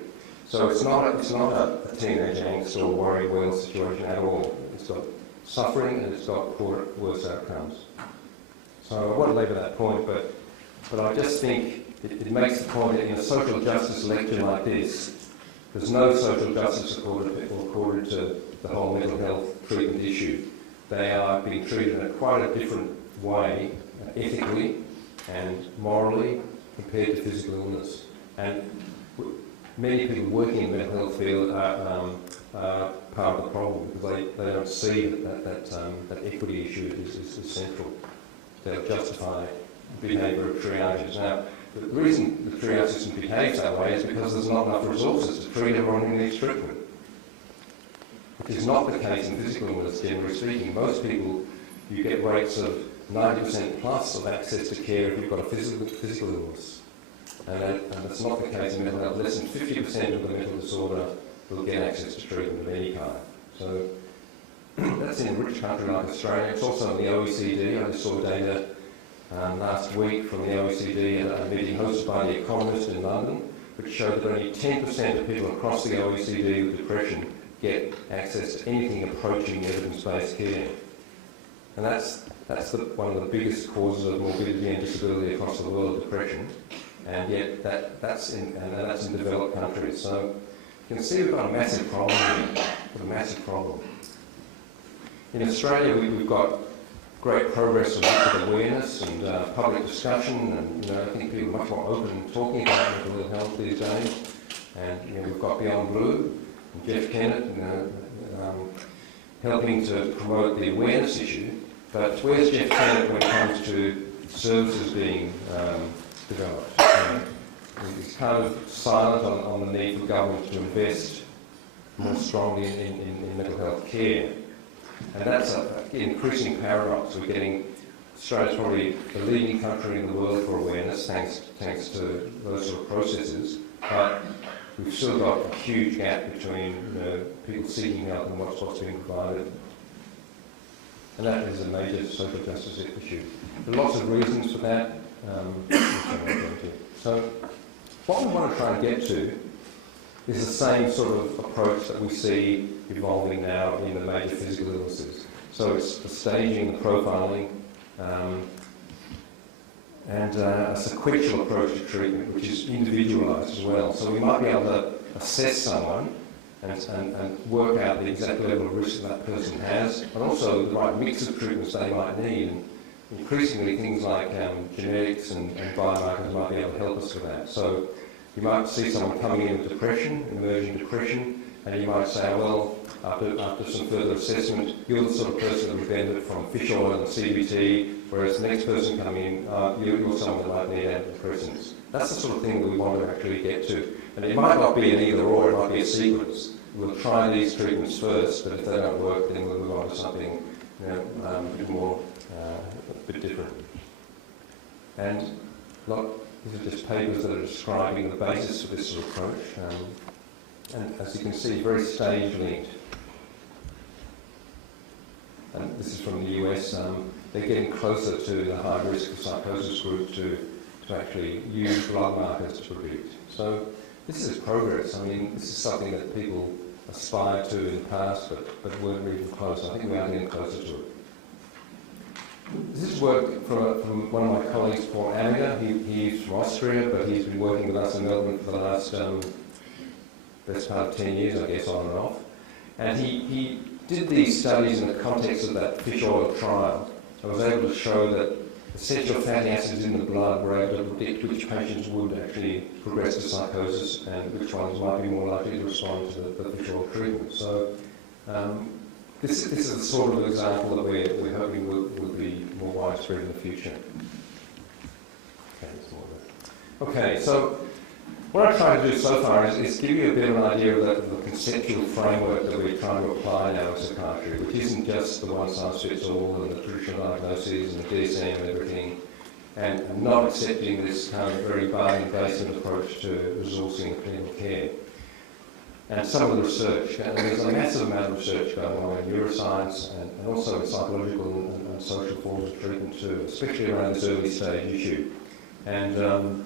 So it's not a teenage angst or worry well situation at all. It's got suffering and it's got worse outcomes. So I won't labour that point, but I just think it makes the point that in a social justice lecture like this, there's no social justice accorded to the whole mental health treatment issue. They are being treated in quite a different way, ethically and morally, compared to physical illness. And many people working in the mental health field are part of the problem because they don't see that equity issue is central. They'll justify behaviour of triages. Now, the reason the triage system behaves that way is because there's not enough resources to treat everyone who needs treatment, which is not the case in physical illness, generally speaking. Most people, you get rates of 90% plus of access to care if you've got a physical illness. And that's not the case in mental health. Less than 50% of the mental disorder will get access to treatment of any kind. So that's in a rich country like Australia. It's also in the OECD. I just saw data last week from the OECD at a meeting hosted by The Economist in London, which showed that only 10% of people across the OECD with depression get access to anything approaching evidence-based care. And that's one of the biggest causes of morbidity and disability across the world, depression. And yet that's in developed countries. So you can see we've got a massive problem here. A massive problem. In Australia, we've got great progress with awareness and public discussion, and I think people are much more open and talking about mental ill health these days. And we've got Beyond Blue and Jeff Kennett helping to promote the awareness issue. But where's Jeff Kennett when it comes to services being developed? He's kind of silent on the need for government to invest more strongly in mental health care. And that's an increasing paradox. We're getting, Australia's probably the leading country in the world for awareness, thanks to those sort of processes, but we've still got a huge gap between people seeking help and what's being provided. And that is a major social justice issue. There are lots of reasons for that, which I won't go into. So what we want to try and get to is the same sort of approach that we see evolving now in the major physical illnesses. So it's the staging, the profiling, and a sequential approach to treatment, which is individualised as well. So we might be able to assess someone and work out the exact level of risk that person has, and also the right mix of treatments they might need. And increasingly, things like genetics and biomarkers might be able to help us with that. So you might see someone coming in with depression, emerging depression, and you might say, well, after some further assessment, you're the sort of person that would benefit from fish oil and CBT, whereas the next person coming in, you're someone that might need antidepressants. That's the sort of thing that we want to actually get to. And it might not be an either or, it might be a sequence. We'll try these treatments first, but if they don't work, then we'll move on to something a bit more, a bit different. And These are just papers that are describing the basis of this sort of approach. And as you can see, very stage-linked. And this is from the US. They're getting closer to the high risk of psychosis group to actually use blood markers to predict. So this is progress. I mean, this is something that people aspired to in the past, but weren't even close. I think we are getting closer to it. This is work from one of my colleagues, Paul Amiger. He's from Austria, but he's been working with us in Melbourne for the last best part of 10 years, I guess, on and off. And he did these studies in the context of that fish oil trial. I was able to show that essential fatty acids in the blood were able to predict which patients would actually progress to psychosis and which ones might be more likely to respond to the fish oil treatment. So this is the sort of example that we're hoping will be more widespread in the future. Okay, so what I've tried to do so far is give you a bit of an idea of the conceptual framework that we're trying to apply now in psychiatry, which isn't just the one-size-fits-all and the traditional diagnoses and the DSM and everything, and not accepting this kind of very bargain-basement approach to resourcing clinical care. And some of the research, and there's a massive amount of research going on in neuroscience and also in psychological and social forms of treatment too, especially around this early stage issue. And the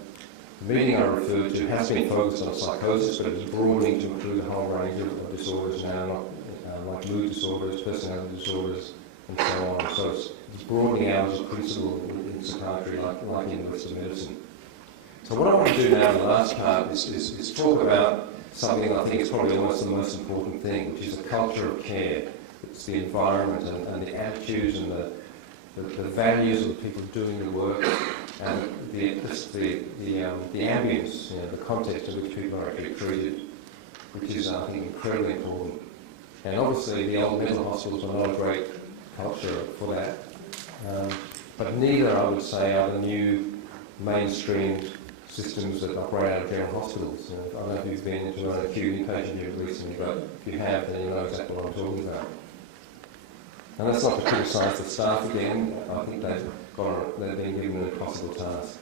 meeting I referred to has been focused on psychosis, but it's broadening to include a whole range of disorders now, like mood disorders, personality disorders, and so on. So it's broadening out as a principle in psychiatry, like in the rest of medicine. So what I want to do now in the last part is talk about something I think is probably almost the most important thing, which is the culture of care. It's the environment and the attitudes and the values of the people doing the work, and the ambience, the context in which people are actually treated, which is, I think, incredibly important. And obviously the old mental hospitals are not a great culture for that, but neither, I would say, are the new mainstream systems that operate out of general hospitals. I don't know if you've been into an acute inpatient unit recently, but if you have, then you know exactly what I'm talking about. And that's not to criticise the staff again. I think they've been given an impossible task.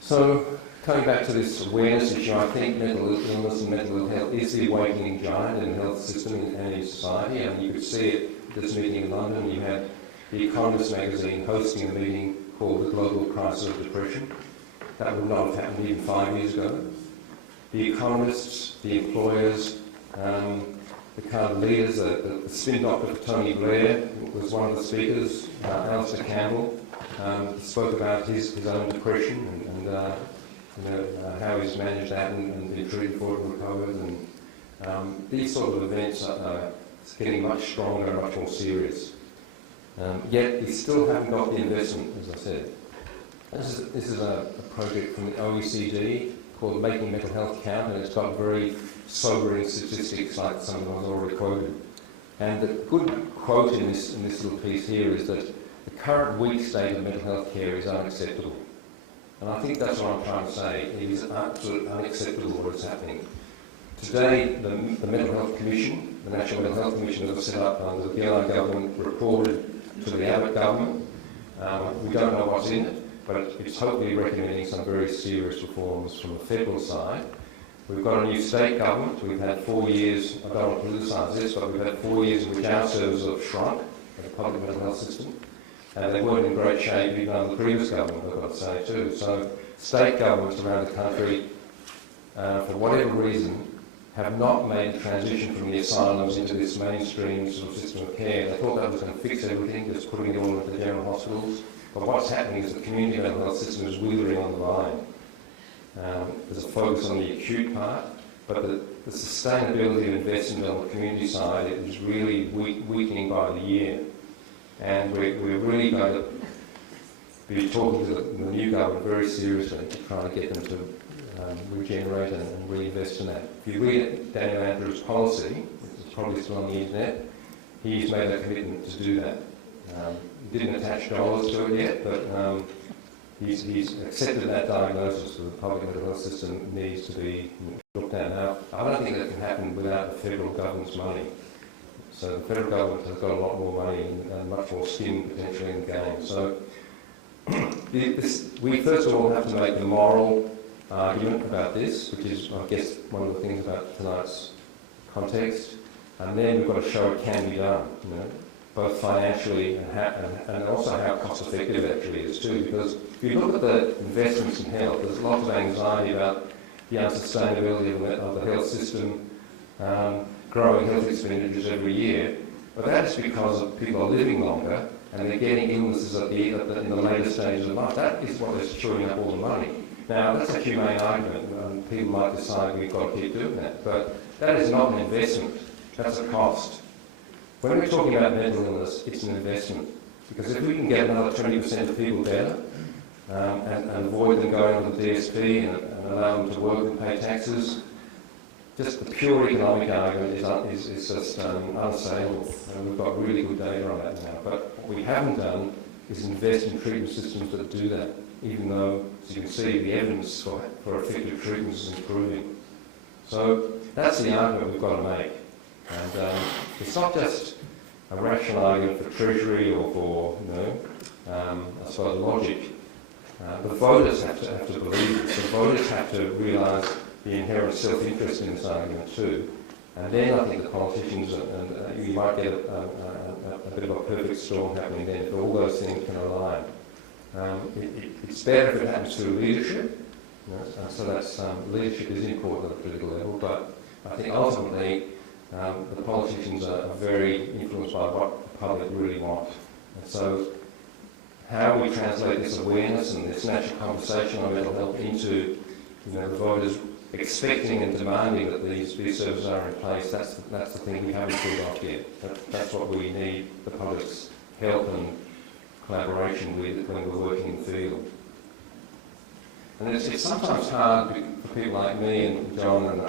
So, coming back to this awareness issue, I think mental illness and mental ill health is the awakening giant in the health system and in society. And you could see it at this meeting in London. You had The Economist magazine hosting a meeting called The Global Crisis of Depression. That would not have happened even 5 years ago. The economists, the employers, the kind of leaders, the spin doctor for Tony Blair was one of the speakers. Alistair Campbell spoke about his own depression and how he's managed that and been treated for it and recovered. And these sort of events are getting much stronger and much more serious. Yet we still haven't got the investment, as I said. This is a project from the OECD called Making Mental Health Count, and it's got very sobering statistics like some of them I've already quoted. And the good quote in this little piece here is that the current weak state of mental health care is unacceptable. And I think that's what I'm trying to say. It is absolutely unacceptable what is happening. Today, the Mental Health Commission, the National Mental Health Commission that was set up under the BLI government, reported to the Abbott government. We don't know what's in it, but it's hopefully recommending some very serious reforms from the federal side. We've got a new state government. We've had 4 years, I don't want to politicise this, but we've had 4 years in which our services have shrunk in the public mental health system. And they weren't in great shape even under the previous government, I've got to say too. So state governments around the country, for whatever reason, have not made the transition from the asylums into this mainstream sort of system of care. They thought that was going to fix everything, just putting it all into the general hospitals. But what's happening is the community mental health system is withering on the vine. There's a focus on the acute part, but the sustainability of investment on the community side is really weakening by the year. And we're really going to be talking to the new government very seriously to try to get them to regenerate and reinvest in that. If you read Daniel Andrews' policy, which is probably still on the internet, he's made a commitment to do that. He didn't attach dollars to it yet, but he's accepted that diagnosis that the public mental health system needs to be looked at. Now, I don't think that can happen without the federal government's money. So the federal government has got a lot more money and much more skin potentially in the game. So we first of all have to make the moral argument about this, which is, I guess, one of the things about tonight's context, and then we've got to show it can be done, both financially and also how cost effective it actually is too, because if you look at the investments in health, there's lots of anxiety about the unsustainability of the health system, growing health expenditures every year, but that is because people are living longer and they're getting illnesses in the later stages of life. That is what is chewing up all the money. Now, that's a humane argument, and people might decide we've got to keep doing that, but that is not an investment, that's a cost. When we're talking about mental illness, it's an investment, because if we can get another 20% of people better, and avoid them going on the DSP and allow them to work and pay taxes, just the pure economic argument is just unassailable. And we've got really good data on that now. But what we haven't done is invest in treatment systems that do that, even though, as you can see, the evidence for effective treatments is improving. So that's the argument we've got to make. And it's not just a rational argument for Treasury or for, I suppose, logic. The voters have to believe it. The voters have to realise the inherent self-interest in this argument too. And then I think the politicians, and you might get a bit of a perfect storm happening then, if all those things can align. It's better if it happens through leadership, so that's leadership is important at the political level, but I think ultimately the politicians are very influenced by what the public really want. And so how we translate this awareness and this natural conversation on mental health into the voters expecting and demanding that these services are in place, that's the thing we haven't pulled off yet. That's what we need the public's help and collaboration with when we're working in the field. And it's sometimes hard for people like me and John and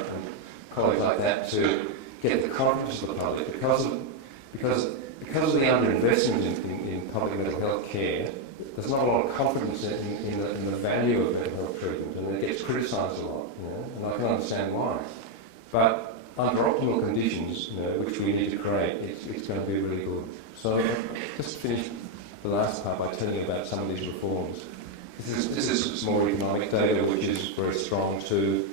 colleagues like that to get the confidence of the public because of the underinvestment in public mental health care. There's not a lot of confidence in the value of mental health treatment, and it gets criticised a lot, and I can understand why. But under optimal conditions, which we need to create, it's going to be really good. So just finish the last part by telling you about some of these reforms. This is more economic data, which is very strong too.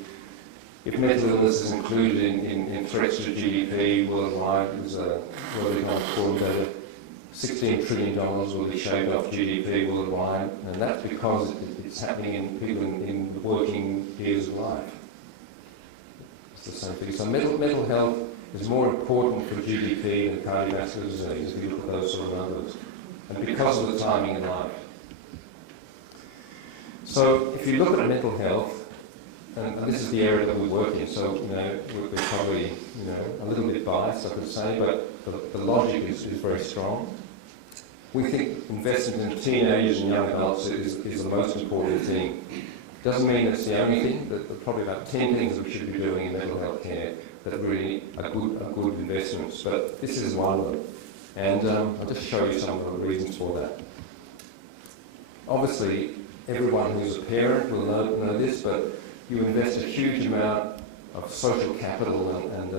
If mental illness is included in threats to GDP worldwide, there's a World Economic Forum data, $16 trillion will be shaved off GDP worldwide, and that's because it's happening in people in the working years of life. It's the same thing. So mental health is more important for GDP than cardiovascular disease if you look at those sort of numbers, and because of the timing in life. So if you look at mental health, and this is the area that we work in, so we're probably a little bit biased, I could say, but the logic is very strong. We think investment in teenagers and young adults is the most important thing. Doesn't mean it's the only thing, but there are probably about 10 things we should be doing in mental health care that really are good investments, but this is one of them. And I'll just show you some of the reasons for that. Obviously, everyone who's a parent will know this, but you invest a huge amount of social capital and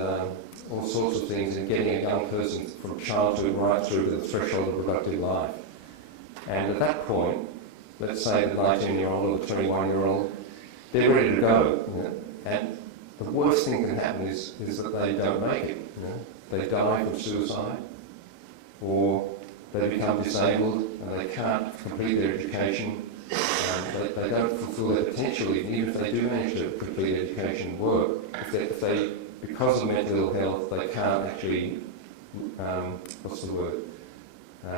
all sorts of things in getting a young person from childhood right through to the threshold of productive life. And at that point, let's say the 19-year-old or the 21-year-old, they're ready to go. And the worst thing that can happen is that they don't make it. They die from suicide, or they become disabled and they can't complete their education. They don't fulfil their potential, even if they do manage to complete education and work. If they, because of mental ill health, they can't actually,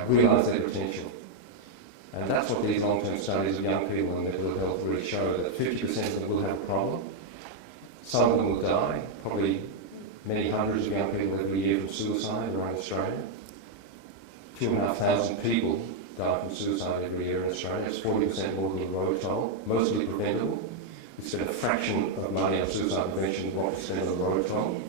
realise their potential. And that's what these long-term studies of young people and mental ill health really show, that 50% of them will have a problem. Some of them will die, probably many hundreds of young people every year from suicide around Australia. 2,500 people die from suicide every year in Australia. It's 40% more than the road toll, mostly preventable. We spend a fraction of money on suicide prevention than what we spend on the road toll.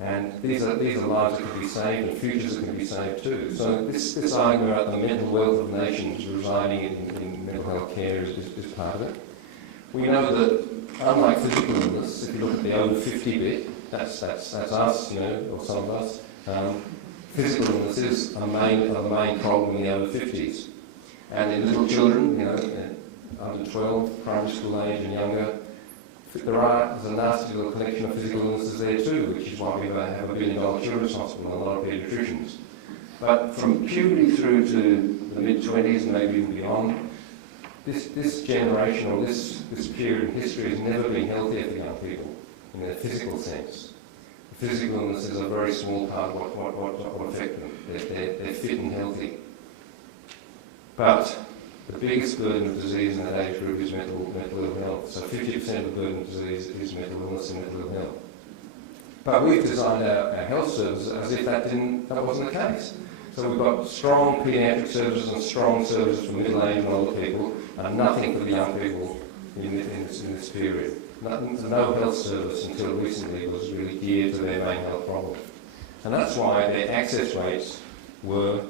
And these are lives that can be saved and futures that can be saved too. So this argument about the mental wealth of nations residing in mental health care is part of it. We know that unlike physical illness, if you look at the over 50 bit, that's us, or some of us, physical illness is the main problem in the over 50s. And in little children, under 12, primary school age and younger, there's a nasty little collection of physical illnesses there too, which is why we have a $1 billion children's hospital and a lot of paediatricians. But from puberty through to the mid-20s and maybe even beyond, this generation or this period in history has never been healthier for young people in their physical sense. The physical illness is a very small part of what affect them. They're fit and healthy. But the biggest burden of disease in that age group is mental ill health. So 50% of the burden of disease is mental illness and mental ill health. But we've designed our health services as if that wasn't the case. So we've got strong paediatric services and strong services for middle-aged and older people, and nothing for the young people in this period. No health service until recently was really geared to their main health problems. And that's why their access rates were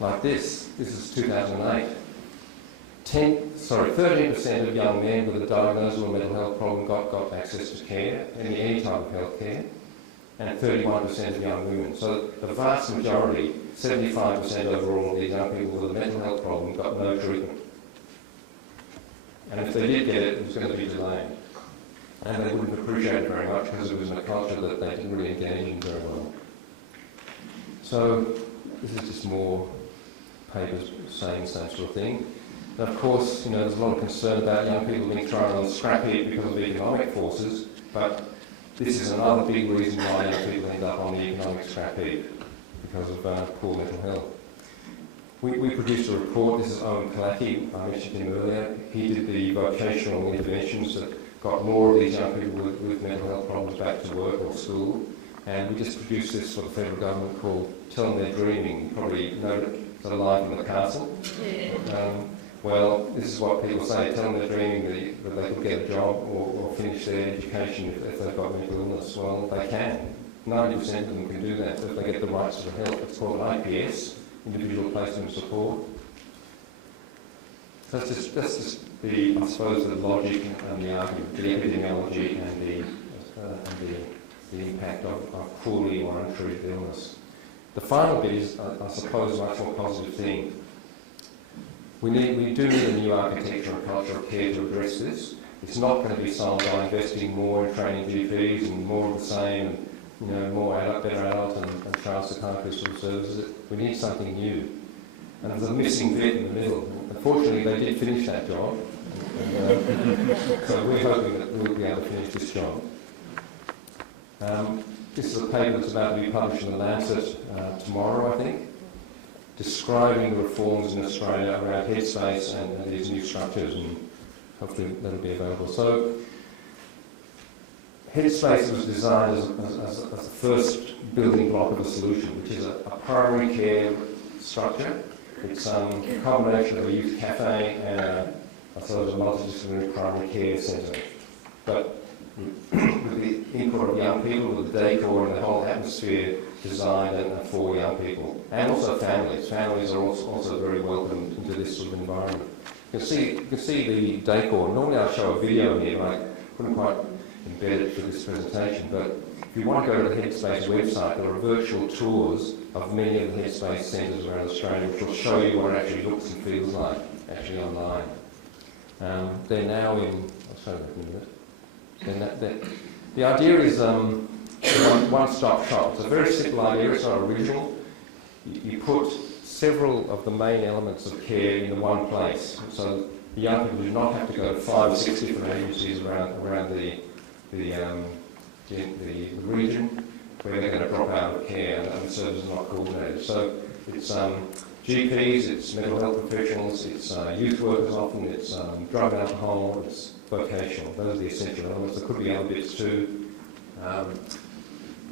like this. This is 2008. 13% of young men with a diagnosis or mental health problem got access to care, any type of health care, and 31% of young women. So the vast majority, 75% overall of these young people with a mental health problem got no treatment. And if they did get it, it was going to be delayed. And they wouldn't appreciate it very much because it was in a culture that they didn't really engage in very well. So this is just more papers saying the same sort of thing. And of course, there's a lot of concern about young people being thrown on the scrap heap because of economic forces, but this is another big reason why young people end up on the economic scrap heap, because of poor mental health. We produced a report. This is Owen Kalaki, I mentioned him earlier. He did the vocational interventions that got more of these young people with mental health problems back to work or school. And we just produced this for the federal government called Tell Them They're Dreaming. You probably know it, the line from the castle. Well, this is what people say. Tell them they're dreaming that they could get a job or finish their education if they've got mental illness. Well, they can. 90% of them can do that if they get the right sort of help. It's called IPS, Individual Placement Support. So that's just the, I suppose, the logic and the argument, the epidemiology and the impact of poorly or untreated illness. The final bit is, I suppose, a much more positive thing. We do need a new architecture and culture of care to address this. It's not going to be solved by investing more in training GPs and more of the same, and more better adult and child psychiatry sort of services. We need something new. And there's a missing bit in the middle. Unfortunately, they did finish that job. So we're hoping that we'll be able to finish this job. This is a paper that's about to be published in the Lancet tomorrow, I think, describing the reforms in Australia around headspace and these new structures, and hopefully that'll be available. So, headspace was designed as the first building block of a solution, which is a primary care structure. It's a combination of a youth cafe and a multidisciplinary primary care centre. But with the input of young people, with the decor and the whole atmosphere designed and for young people, and also families. Families are also very welcome into this sort of environment. You can see the decor. Normally I show a video here, but I couldn't quite embed it for this presentation. But if you want to go to the Headspace website, there are virtual tours of many of the Headspace centres around Australia, which will show you what it actually looks and feels like, actually online. They're now in, I'll show you in a minute. The idea is one-stop shop. It's a very simple idea, it's not original. You put several of the main elements of care in one place. So the young people do not have to go to 5 or 6 different agencies around the region where they're going to drop out of care and the services are not coordinated. So it's GPs, it's mental health professionals, it's youth workers often, it's drug and alcohol, it's vocational. Those are the essential elements. There could be other bits too,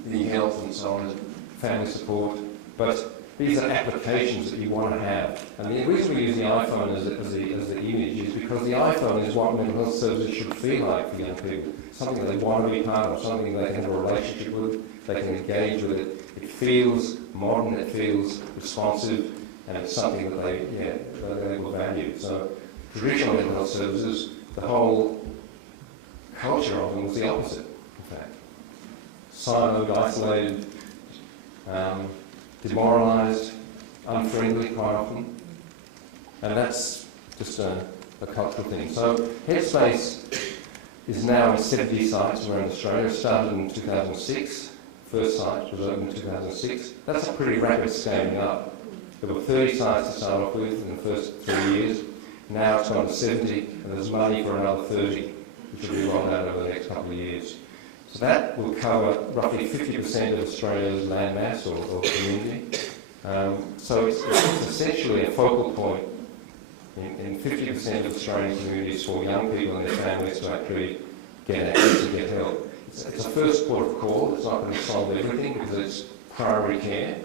the health and so on, family support, but these are applications that you want to have. And the reason we use the iPhone as the image is because the iPhone is what mental health services should feel like for young people. Something that they want to be part of, something they can have a relationship with, they can engage with it. It feels modern, it feels responsive, and it's something that they will value. So traditional mental health services, the whole culture of them was the opposite, in fact. Siloed, isolated, demoralised, unfriendly quite often. And that's just a cultural thing. So Headspace is now in 70 sites around Australia. It started in 2006. First site was opened in 2006. That's a pretty rapid scaling up. There were 30 sites to start off with in the first 3 years. Now it's gone to 70, and there's money for another 30, which will be rolled out over the next couple of years. So that will cover roughly 50% of Australia's land mass or community. So it's essentially a focal point in 50% of Australian communities for young people and their families to actually get access and get help. It's a first port of call. It's not going to solve everything because it's priority care.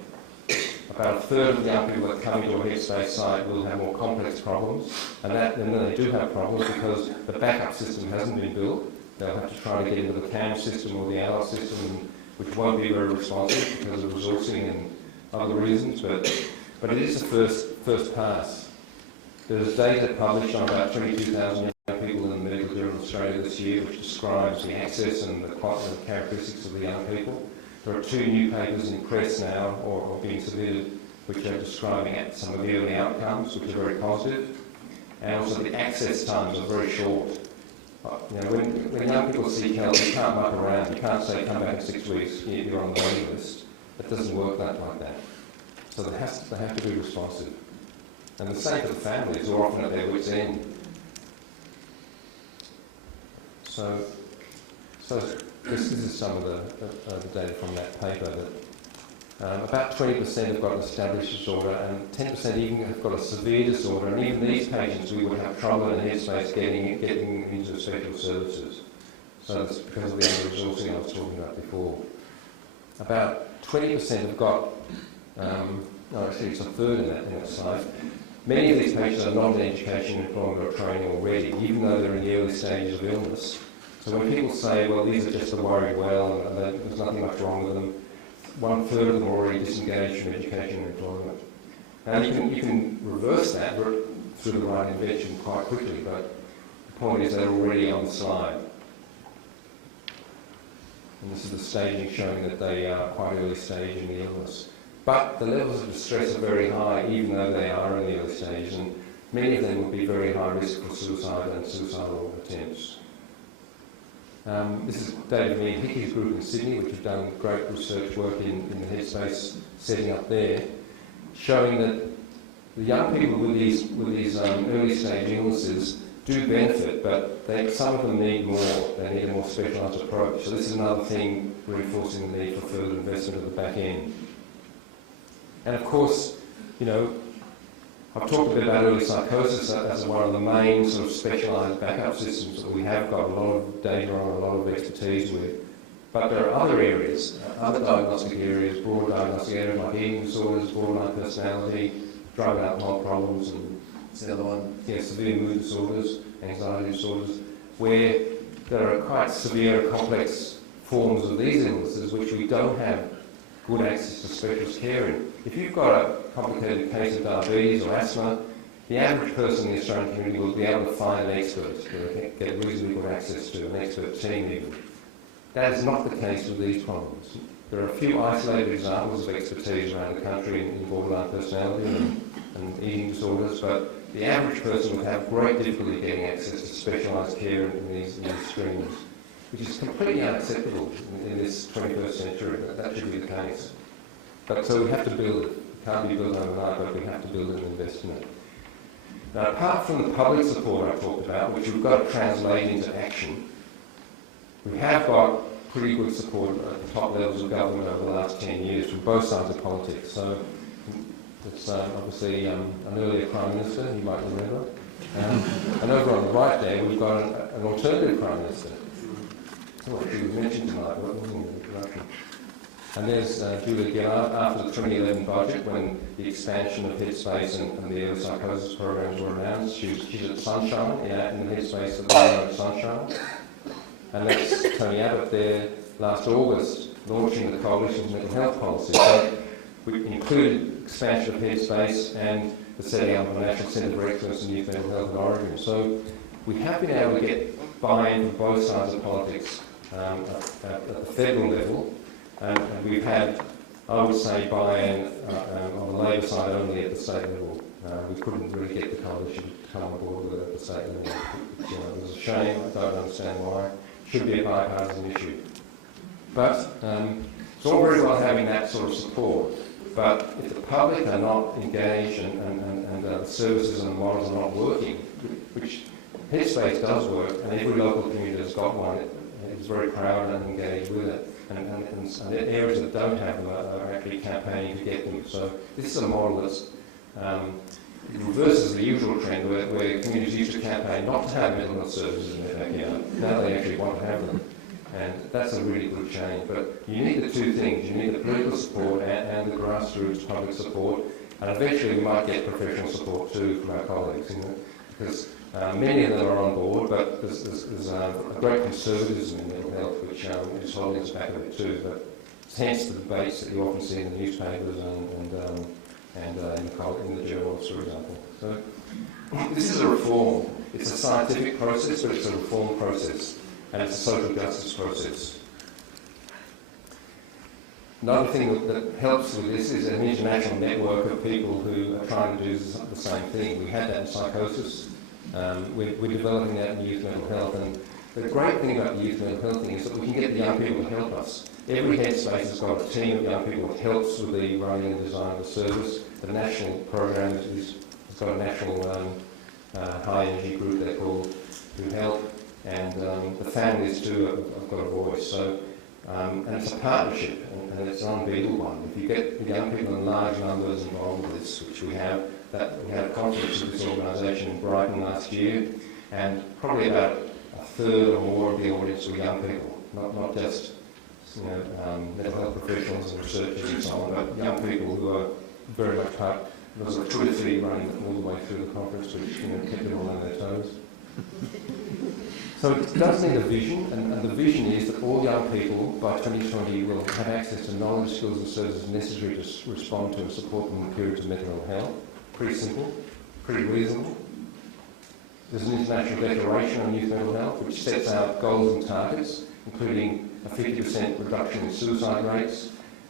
About a third of the young people that come into a Headspace site will have more complex problems, and then they do have problems because the backup system hasn't been built. They'll have to try to get into the CAM system or the adult system, which won't be very responsive because of resourcing and other reasons, but it is the first pass. There's data published on about 22,000 young people in the medical journal of Australia this year, which describes the access and the characteristics of the young people. There are 2 new papers in press now, or being submitted, which are describing some of the early outcomes, which are very positive, and also the access times are very short. You know, when young people seek help, you can't muck around. You can't say, come back in 6 weeks, you're on the waiting list. It doesn't work like that. So they have to be responsive. And the same for the families, who are often at their wits' end. So this is some of the data from that paper. That about 20% have got an established disorder, and 10% even have got a severe disorder. And even these patients, we would have trouble in Headspace getting into special services. So that's because of the under-resourcing I was talking about before. About 20% have got, actually it's a third in that slide. Many of these patients are not in education, employment or training already, even though they're in the early stages of illness. So when people say, well, these are just the worried well and there's nothing much wrong with them, 1/3 of them are already disengaged from education and employment. Now you can reverse that through the right intervention quite quickly, but the point is they're already on the slide. And this is the staging showing that they are quite early stage in the illness. But the levels of distress are very high, even though they are in the early stage, and many of them would be very high risk for suicide and suicidal attempts. This is David and Hickey's group in Sydney, which have done great research work in the Headspace setting up there, showing that the young people with these early stage illnesses do benefit, but some of them need more. They need a more specialised approach. So this is another thing reinforcing the need for further investment at the back end. And of course, you know, I've talked a bit about early psychosis as one of the main sort of specialised backup systems that we have got a lot of data on, a lot of expertise with. But there are other areas, other diagnostic areas, broad diagnostic areas like eating disorders, borderline personality, drug and alcohol problems, and the other one, severe mood disorders, anxiety disorders, where there are quite severe, complex forms of these illnesses which we don't have good access to specialist care in. If you've got a complicated case of diabetes or asthma, the average person in the Australian community will be able to find an expert to get reasonably good access to, an expert team even. That is not the case with these problems. There are a few isolated examples of expertise around the country in borderline personality and eating disorders, but the average person will have great difficulty getting access to specialised care in these streams, which is completely unacceptable in this 21st century. That should be the case. But so we have to build it. It can't be built overnight, but we have to build it and invest in it. Now, apart from the public support I talked about, which we've got to translate into action, we have got pretty good support at the top levels of government over the last 10 years from both sides of politics. So it's obviously an earlier Prime Minister, you might remember. And over on the right there, we've got an alternative Prime Minister. Oh, she was mentioned tonight, wasn't it, in the introduction. And there's Julia Gillard after the 2011 budget, when the expansion of Headspace and the early psychosis programs were announced. She's at Sunshine, in the Headspace at the Sunshine. And that's Tony Abbott there last August, launching the Coalition's mental health policy. So we included expansion of Headspace and the setting up of a National Centre for Excellence in Youth Mental Health at Oration. So we have been able to get buy-in from both sides of politics at the federal level. And we've had, I would say, buy-in on the Labor side only at the state level we couldn't really get the coalition to come on board with it at the state level. It was a shame. I don't understand why. It should be a bipartisan issue. But it's all very well having that sort of support, but if the public are not engaged and the services and the models are not working, which Headspace does work, and every local community has got one, it's very proud and engaged with it. And the areas that don't have them are actually campaigning to get them. So this is a model that's reverses the usual trend where communities used to campaign not to have mental health services in their backyard. Now they actually want to have them. And that's a really good change. But you need the two things. You need the political support and the grassroots public support. And eventually we might get professional support too from our colleagues. Because many of them are on board, but there's a great conservatism in mental health, which is holding us back a bit too. But hence the debates that you often see in the newspapers and in the journals, for example. So this is a reform. It's a scientific process, but it's a reform process. And it's a social justice process. Another thing that helps with this is an international network of people who are trying to do the same thing. We had that in psychosis. We're developing that in youth mental health. And the great thing about the youth mental health thing is that we can get the young people to help us. Every Headspace has got a team of young people that helps with the running and design of the service. The national program has got a national high energy group they're called who help. And the families too have got a voice. So, and it's a partnership, and it's an unbeatable one. If you get the young people in large numbers involved with this, which we have, we had a conference with this organisation in Brighton last year, and probably about a third or more of the audience were young people, not just mental health professionals and researchers and so on, but young people who are very much part. There was a Twitter feed running all the way through the conference, which kept them all on their toes. So it does need a vision, and the vision is that all young people by 2020 will have access to knowledge, skills and services necessary to respond to and support them in periods of mental health. Pretty simple, pretty reasonable. There's an international declaration on youth mental health which sets out goals and targets, including a 50% reduction in suicide rates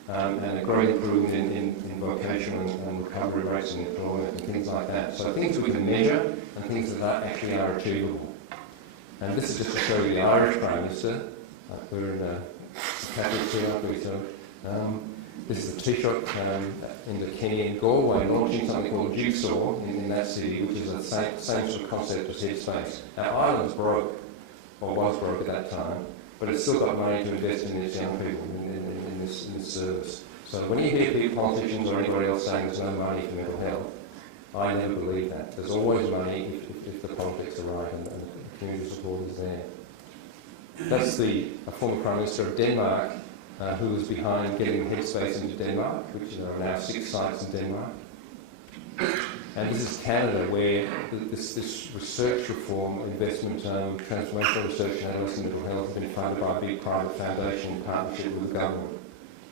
and a great improvement in vocational and recovery rates and employment and things like that. So things we can measure and things that actually are achievable. And this is just to show you the Irish Prime Minister. We're in a Catholic here, aren't we? So, this is a Taoiseach in the Kenya in Galway launching something called Jigsaw in that city, which is the same sort of concept as Headspace. Now, Ireland's broke, or was broke at that time, but it's still got money to invest in these young people in this service. So when you hear politicians or anybody else saying there's no money for mental health, I never believe that. There's always money if the politics are right and community support is there. That's a former Prime Minister of Denmark who was behind getting Headspace into Denmark, which there are now 6 sites in Denmark. And this is Canada, where this research reform, investment, transformational research and adolescent mental health has been funded by a big private foundation in partnership with the government.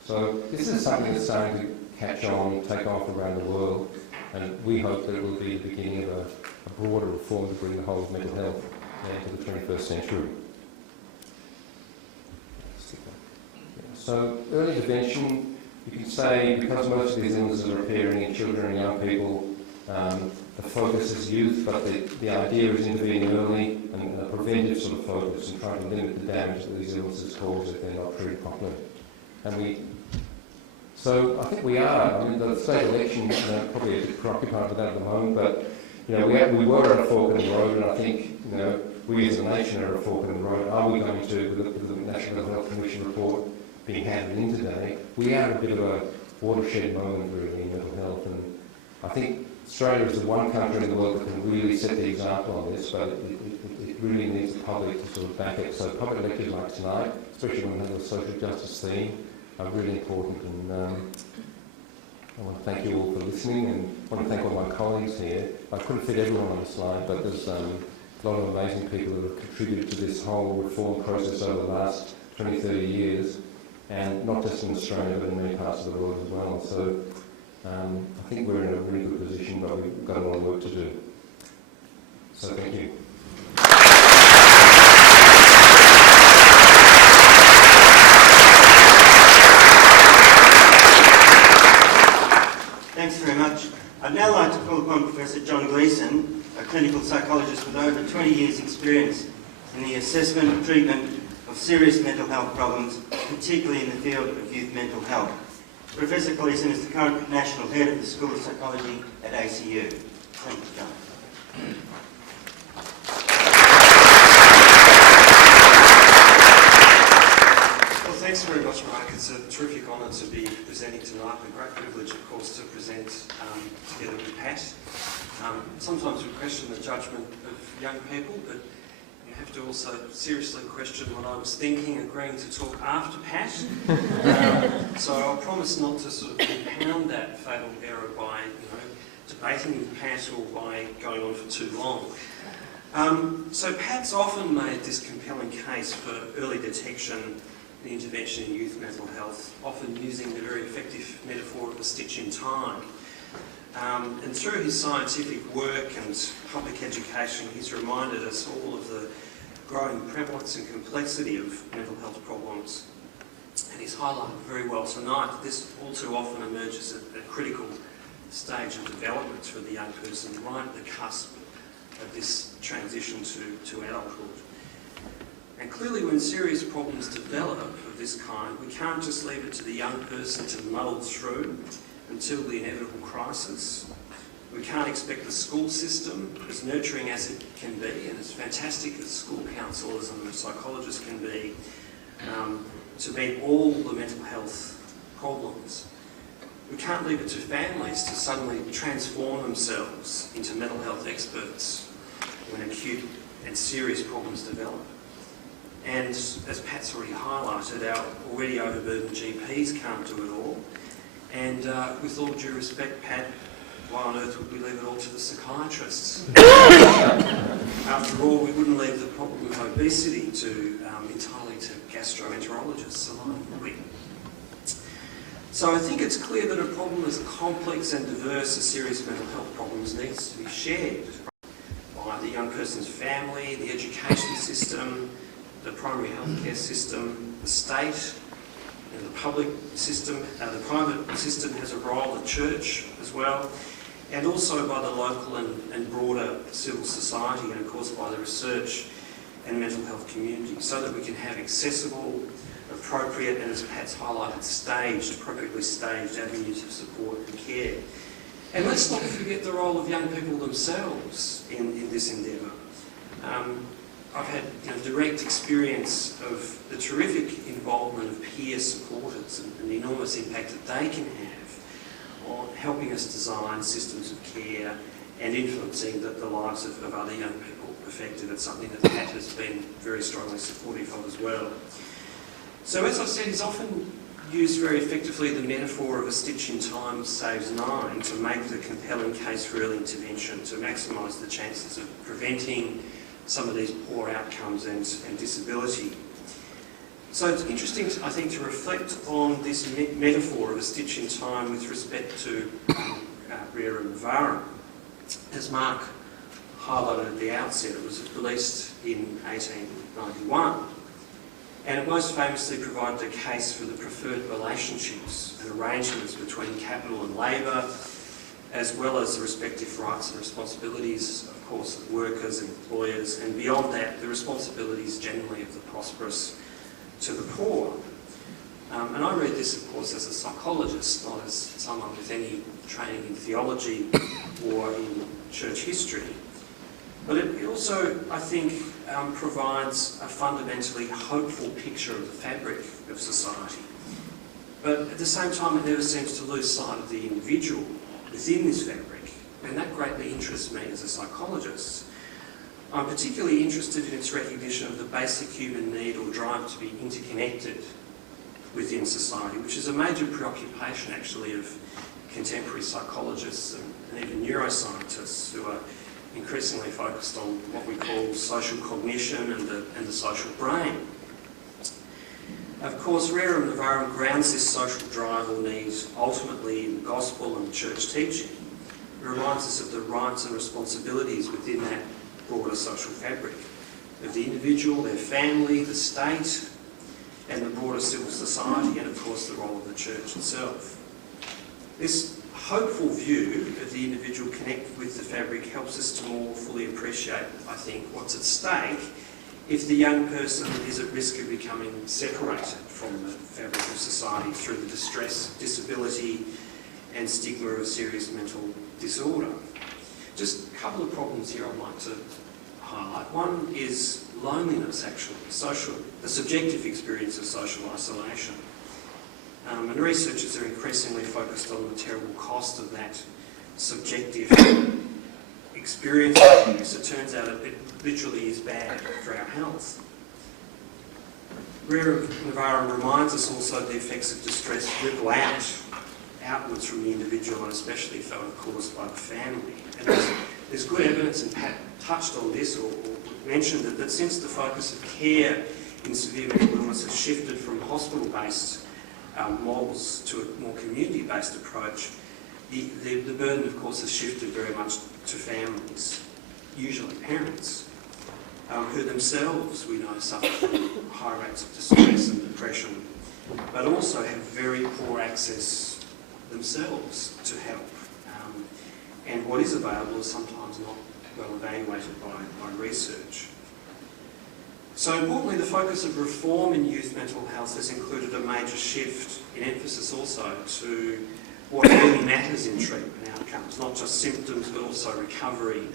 So this is something that's starting to catch on, take off around the world, and we hope that it will be the beginning of a broader reform to bring the whole of mental health into the 21st century. So early intervention, you can say, because most of these illnesses are appearing in children and young people, the focus is youth, but the idea is intervening early and a preventive sort of focus and trying to limit the damage that these illnesses cause if they're not treated properly. So I think we are. I mean, the state election probably a bit preoccupied with that at the moment, but we were at a fork in the road, and I think we as a nation are at a fork in the road. Are we going to, with the National Mental Health Commission report being handed in today, we are at a bit of a watershed moment really in mental health, and I think Australia is the one country in the world that can really set the example on this, but it really needs the public to sort of back it. So public lectures like tonight, especially when we have a social justice theme, are really important, and I want to thank you all for listening, and I want to thank all my colleagues here. I couldn't fit everyone on the slide, but there's a lot of amazing people that have contributed to this whole reform process over the last 20, 30 years, and not just in Australia, but in many parts of the world as well. So I think we're in a really good position, but we've got a lot of work to do. So thank you. Thanks very much. I'd now like to call upon Professor John Gleeson, a clinical psychologist with over 20 years' experience in the assessment and treatment of serious mental health problems, particularly in the field of youth mental health. Professor Gleeson is the current National Head of the School of Psychology at ACU. Thank you, John. Well, thanks very much, Mark. It's a terrific honour to be presenting tonight. A great privilege, of course, to present together with Pat. Sometimes we question the judgment of young people, but you have to also seriously question what I was thinking, agreeing to talk after Pat. So I'll promise not to sort of compound that fatal error by, debating with Pat or by going on for too long. So Pat's often made this compelling case for early detection and intervention in youth mental health, often using the very effective metaphor of a stitch in time. And through his scientific work and public education, he's reminded us all of the growing prevalence and complexity of mental health problems. And he's highlighted very well tonight that this all too often emerges at a critical stage of development for the young person, right at the cusp of this transition to adulthood. And clearly when serious problems develop of this kind, we can't just leave it to the young person to muddle through until the inevitable crisis. We can't expect the school system, as nurturing as it can be, and as fantastic as school counsellors and psychologists can be, to meet all the mental health problems. We can't leave it to families to suddenly transform themselves into mental health experts when acute and serious problems develop. And as Pat's already highlighted, our already overburdened GPs can't do it all. And with all due respect, Pat, why on earth would we leave it all to the psychiatrists? After all, we wouldn't leave the problem of obesity entirely to gastroenterologists alone, would we? So I think it's clear that a problem as complex and diverse as serious mental health problems needs to be shared by the young person's family, the education system, the primary healthcare system, the state, and the public system. The private system has a role, the church as well, and also by the local and broader civil society, and of course by the research and mental health community, so that we can have accessible, appropriate, and as Pat's highlighted, appropriately staged avenues of support and care. And let's not forget the role of young people themselves in this endeavour. I've had direct experience of the terrific involvement of peer supporters and the enormous impact that they can have on helping us design systems of care and influencing the lives of other young people affected. It's something that Pat has been very strongly supportive of as well. So as I said, he's often used very effectively the metaphor of a stitch in time saves 9 to make the compelling case for early intervention, to maximise the chances of preventing some of these poor outcomes and disability. So it's interesting, I think, to reflect on this metaphor of a stitch in time with respect to Rerum and Novarum. As Mark highlighted at the outset, it was released in 1891, and it most famously provided a case for the preferred relationships and arrangements between capital and labour, as well as the respective rights and responsibilities, of course, of workers and employers, and beyond that, the responsibilities generally of the prosperous to the poor. And I read this, of course, as a psychologist, not as someone with any training in theology or in church history. But it also, I think, provides a fundamentally hopeful picture of the fabric of society. But at the same time, it never seems to lose sight of the individual within this fabric, and that greatly interests me as a psychologist. I'm particularly interested in its recognition of the basic human need or drive to be interconnected within society, which is a major preoccupation, actually, of contemporary psychologists and even neuroscientists who are increasingly focused on what we call social cognition and the social brain. Of course, Rerum and Novarum grounds this social drive or need ultimately in gospel and church teaching. It reminds us of the rights and responsibilities within that broader social fabric of the individual, their family, the state, and the broader civil society, and of course the role of the church itself. This hopeful view of the individual connected with the fabric helps us to more fully appreciate, I think, what's at stake if the young person is at risk of becoming separated from the fabric of society through the distress, disability and stigma of a serious mental disorder. Just a couple of problems here I'd like to highlight. One is loneliness, actually, the subjective experience of social isolation. And researchers are increasingly focused on the terrible cost of that subjective experience of abuse. It turns out it literally is bad for our health. Rerum Novarum reminds us also the effects of distress ripple outwards from the individual, and especially if they were caused by the family. And there's good evidence, and Pat touched on this or mentioned it, that since the focus of care in severe mental illness has shifted from hospital-based models to a more community-based approach, the burden, of course, has shifted very much to families, usually parents, who themselves, we know, suffer from high rates of distress and depression, but also have very poor access themselves to help. And what is available is sometimes not well evaluated by research. So importantly, the focus of reform in youth mental health has included a major shift in emphasis also to what really matters in treatment outcomes, not just symptoms but also recovery,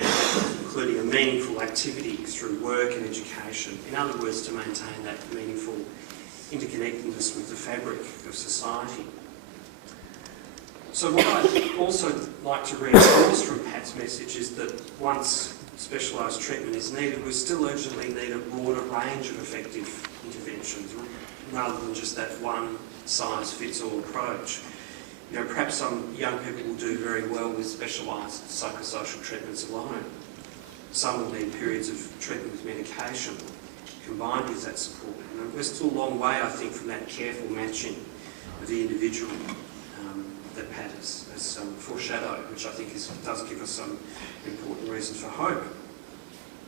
including a meaningful activity through work and education. In other words, to maintain that meaningful interconnectedness with the fabric of society. So what I'd also like to reinforce from Pat's message is that once specialised treatment is needed, we still urgently need a broader range of effective interventions rather than just that one-size-fits-all approach. You know, perhaps some young people will do very well with specialised psychosocial treatments alone. Some will need periods of treatment with medication combined with that support. And we're still a long way, I think, from that careful matching of the individual that Pat has foreshadowed, which I think does give us some important reasons for hope.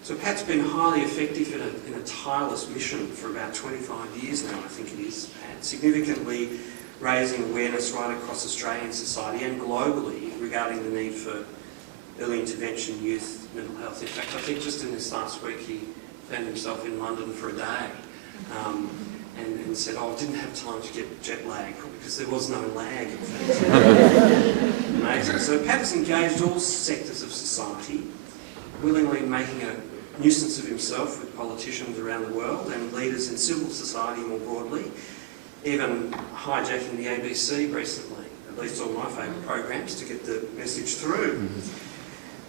So Pat's been highly effective in a tireless mission for about 25 years now, I think it is, Pat, significantly raising awareness right across Australian society and globally regarding the need for early intervention youth mental health. In fact, I think just in this last week he found himself in London for a day and said, I didn't have time to get jet lag because there was no lag, in fact. Amazing. So Pat has engaged all sectors of society, willingly making a nuisance of himself with politicians around the world and leaders in civil society more broadly, even hijacking the ABC recently, at least all my favourite programs, to get the message through.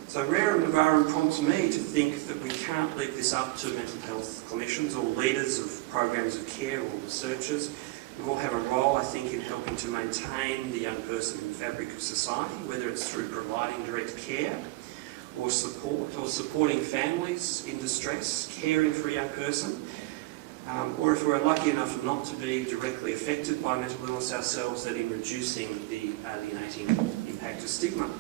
So Rerum Novarum prompts me to think that we can't leave this up to mental health clinicians or leaders of programs of care or researchers. We all have a role, I think, in helping to maintain the young person in the fabric of society, whether it's through providing direct care or support, or supporting families in distress, caring for a young person, or if we're lucky enough not to be directly affected by mental illness ourselves, then in reducing the alienating impact of stigma.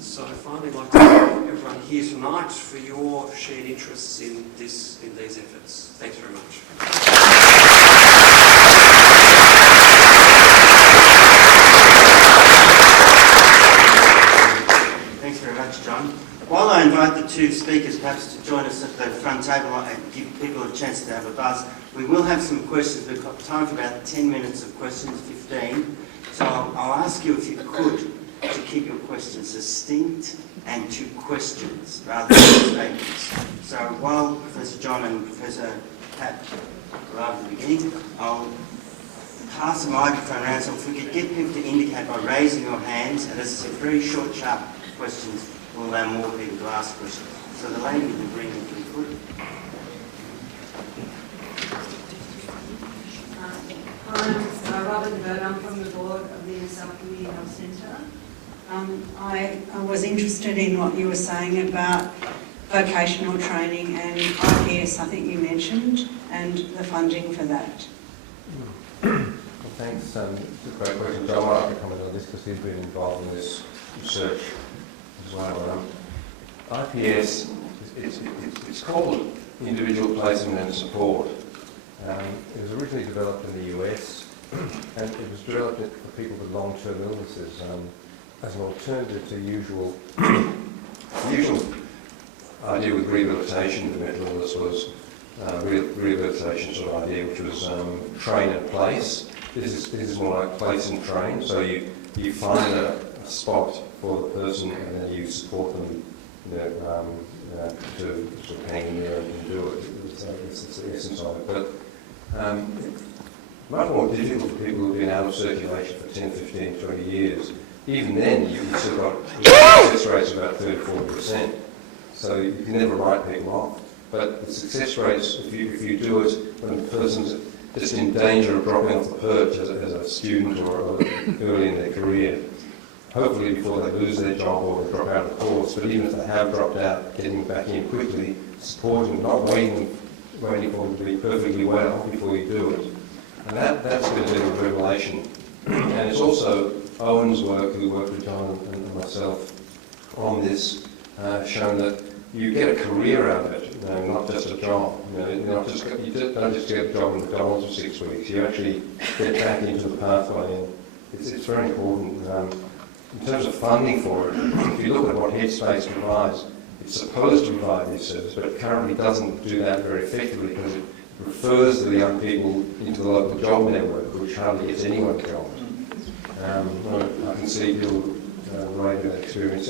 So I'd finally like to thank everyone here tonight for your shared interests in these efforts. Thanks very much. Thanks very much, John. While I invite the two speakers perhaps to join us at the front table and give people a chance to have a buzz, we will have some questions. We've got time for about 10 minutes of questions, 15. So I'll ask you, if you could, to keep your questions succinct and to questions rather than statements. So while Professor John and Professor Pat arrive at the beginning, I'll pass the microphone around, so if we could get people to indicate by raising your hands, and as I said, very short, sharp questions will allow more people to ask questions. So the lady with the green, if you could. I'm Robin Bird. I'm from the board of the NSL Community Health Centre. I was interested in what you were saying about vocational training and IPS, I think you mentioned, and the funding for that. Well, thanks. It's a great question. John might like to comment on this because he's been involved in this research as well. IPS, it's called Individual Placement and Support. It was originally developed in the US and it was developed for people with long-term illnesses as an alternative to usual idea with rehabilitation with mental illness was rehabilitation sort of idea, which was train and place. This is more like place and train. So you find a spot for the person and then you support them, to sort of hang in there and do it. It's the essence of it. But much more difficult for people who've been out of circulation for 10, 15, 20 years. Even then, you've still got success rates of about 30-40%. So you can never write people off. But the success rates, if you do it when the person's just in danger of dropping off the perch as a student or early in their career, hopefully before they lose their job or they drop out of the course, but even if they have dropped out, getting back in quickly, supporting, not waiting for them to be perfectly well before you do it. And that's been a bit of a revelation. And it's also Owen's work, who worked with John and myself on this, shown that you get a career out of it, not just a job. You don't just get a job in McDonald's for 6 weeks. You actually get back into the pathway, and it's very important. In terms of funding for it, if you look at what Headspace provides, it's supposed to provide these services, but it currently doesn't do that very effectively because it refers the young people into the local job network, which hardly gets anyone jobs. I can see people relating to that experience.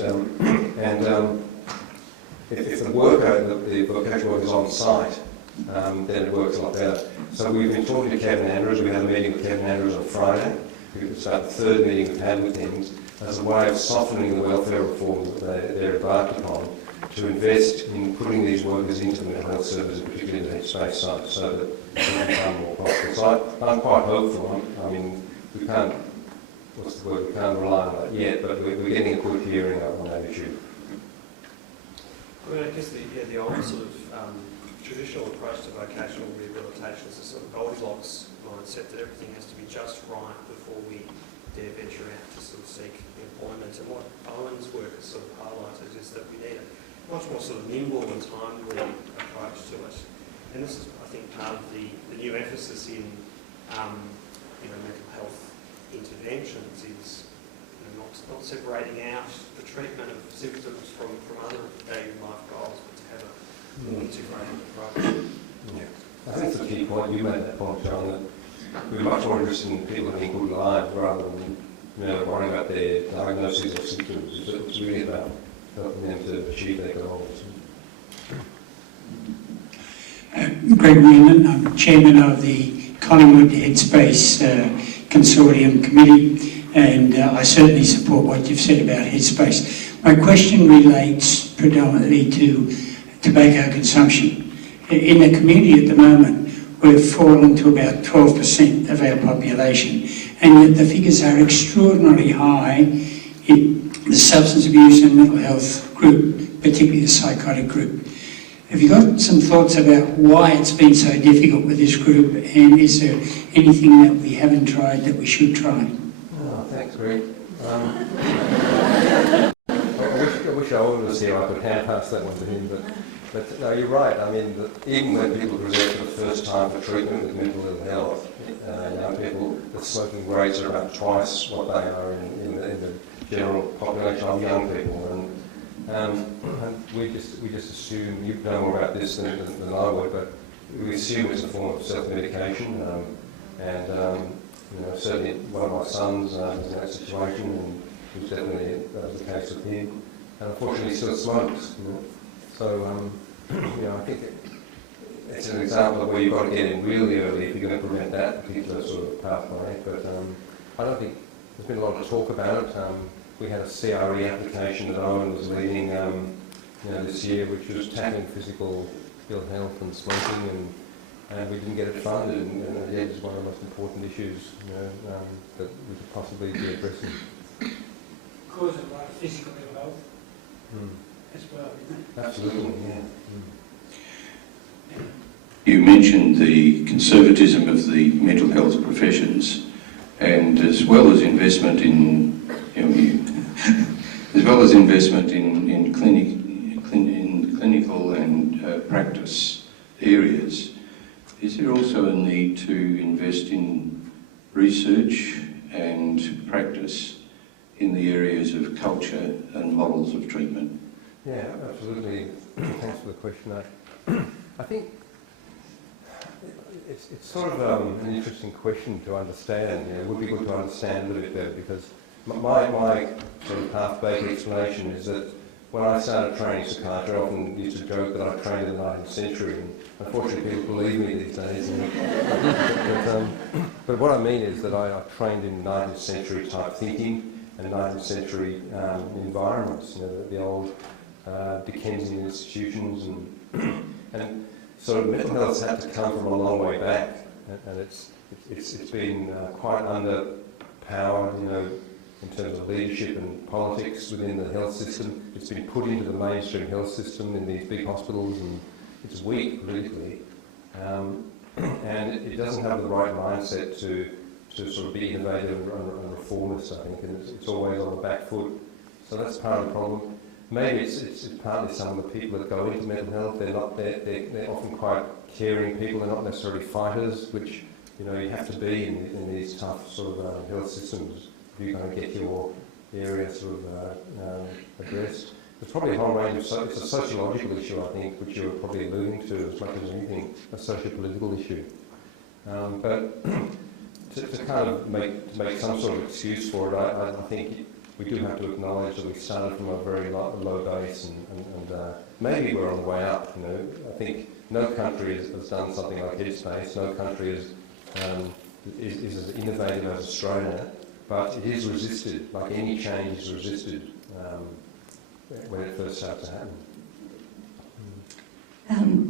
If the vocational work is on site, then it works a lot better. So we've been talking to Kevin Andrews. We had a meeting with Kevin Andrews on Friday. It's about the third meeting we've had with him as a way of softening the welfare reform that they're embarked upon to invest in putting these workers into the mental health services, particularly the Headspace site, so that they can become more profitable. So I'm quite hopeful. I mean, we can't rely on that yet, but we're getting a good hearing on that issue. I guess the old sort of traditional approach to vocational rehabilitation is a sort of Goldilocks mindset that everything has to be just right before we dare venture out to sort of seek employment. And what Owen's work has sort of highlighted is that we need a much more sort of nimble and timely approach to it. And this is, I think, part of the new emphasis in mental health interventions is not separating out the treatment of symptoms from other daily life goals, but to have a more integrated approach. Yeah. I think it's a key point. You made that point, John, that we're much more interested in people having good lives rather than worrying about their diagnoses or symptoms. It's really about helping them to achieve their goals. Greg Newman, I'm chairman of the Collingwood Headspace Consortium Committee, and I certainly support what you've said about Headspace. My question relates predominantly to tobacco consumption. In the community at the moment, we've fallen to about 12% of our population, and yet the figures are extraordinarily high in the substance abuse and mental health group, particularly the psychotic group. Have you got some thoughts about why it's been so difficult with this group, and is there anything that we haven't tried that we should try? Oh, thanks, Greg. I wish Owen was here. I could hand pass that one to him, but no, you're right. I mean, even when people present for the first time for treatment with mental ill health, young people, the smoking rates are about twice what they are in the general population of young people. And we just assume, you know more about this than I would, but we assume it's a form of self-medication. Certainly one of my sons is in that situation, and it was definitely the case with him. And unfortunately, he still smokes. So, I think it's an example of where you've got to get in really early if you're going to prevent that particular sort of pathway. But I don't think there's been a lot of talk about it. We had a CRE application that Owen was leading this year, which was tackling physical ill health and smoking, and we didn't get it funded. And yet it's one of the most important issues that we could possibly be addressing. Cause of like physical ill health as well, isn't it? Absolutely, yeah. You mentioned the conservatism of the mental health professions, and as well as investment in clinical and practice areas, is there also a need to invest in research and practice in the areas of culture and models of treatment? Yeah, absolutely. Thanks for the question. I think it's sort of an interesting question to understand. It would be good to understand a little bit better, because my sort of half-baked explanation is that when I started training psychiatry, I often used to joke that I trained in the 19th century, and unfortunately people believe me these days. But what I mean is that I trained in 19th century type thinking and 19th century environments, the old Dickensian institutions, and sort of mental health's had to come from a long way back, and it's been quite underpowered, in terms of leadership and politics within the health system. It's been put into the mainstream health system in these big hospitals, and it's weak politically, and it doesn't have the right mindset to sort of be innovative and reformist, I think, and it's always on the back foot. So that's part of the problem. Maybe it's partly some of the people that go into mental health. They're often quite caring people. They're not necessarily fighters, which you have to be in these tough sort of health systems if you're going to get your area sort of addressed. There's probably a whole range of it's a sociological issue, I think, which you're probably alluding to as much as anything, a socio-political issue. But to kind of make some sort of excuse for it, I think we do have to acknowledge that we started from a very low base, and maybe we're on the way up. I think no country has done something like Headspace. No country is as innovative as Australia, but it is resisted. Like any change is resisted when it first starts to happen.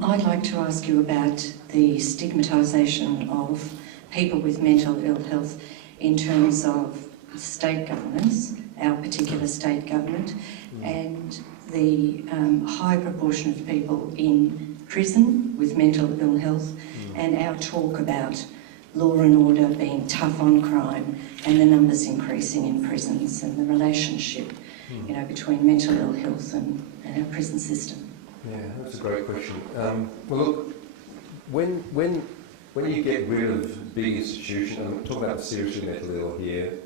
I'd like to ask you about the stigmatisation of people with mental ill health in terms of state governments, our particular state government, and the high proportion of people in prison with mental ill health, and our talk about law and order being tough on crime and the numbers increasing in prisons and the relationship between mental ill health and our prison system. Yeah, that's a great question. Well, look, when you get rid of big institutions, and I'm talking about the seriously mentally ill here,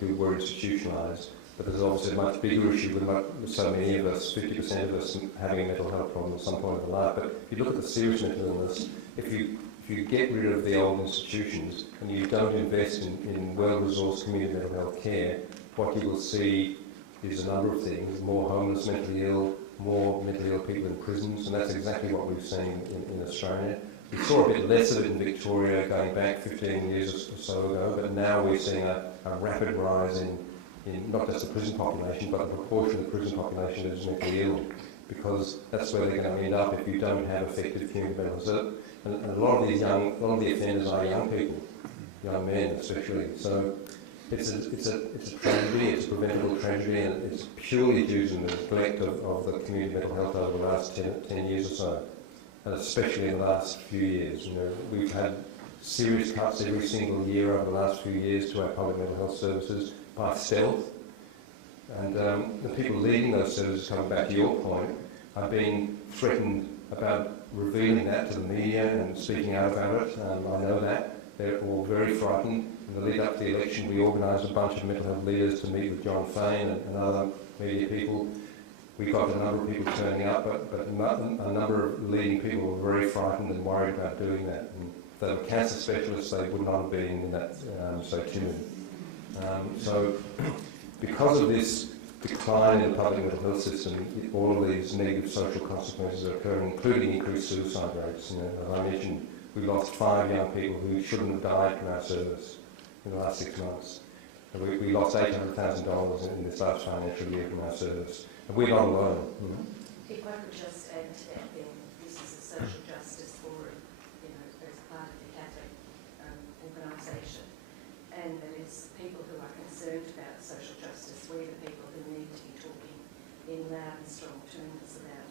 who were institutionalised, but there's obviously a much bigger issue with so many of us, 50% of us having a mental health problem at some point in life. But if you look at the serious mental illness, if you get rid of the old institutions and you don't invest in well-resourced community mental health care, what you will see is a number of things: more homeless, mentally ill, more mentally ill people in prisons, and that's exactly what we've seen in Australia. We saw a bit less of it in Victoria going back 15 years or so ago, but now we're seeing a rapid rise in not just the prison population, but the proportion of the prison population that is mentally ill, because that's where they're going to end up if you don't have effective community mental health. And a lot of the offenders are young people, young men especially. So it's a tragedy, it's a preventable tragedy, and it's purely due to the neglect of the community mental health over the last 10 years or so, and especially in the last few years. We've had serious cuts every single year over the last few years to our public mental health services by stealth, and the people leading those services, coming back to your point, are being threatened about revealing that to the media and speaking out about it. I know that. They're all very frightened. In the lead up to the election, we organised a bunch of mental health leaders to meet with John Fain and other media people. We got a number of people turning up, but a number of leading people were very frightened and worried about doing that. And if they were cancer specialists, they would not have been in that so timid. So because of this decline in the public mental health system, all of these negative social consequences are occurring, including increased suicide rates. As I mentioned, we lost 5 young people who shouldn't have died from our service in the last 6 months. And we lost $800,000 in this last financial year from our service. And we're not alone. If I could just add to that, then this is a social justice forum, as part of the Catholic organisation, and that it's people who are concerned about social justice. We're the people who need to be talking in loud and strong terms about,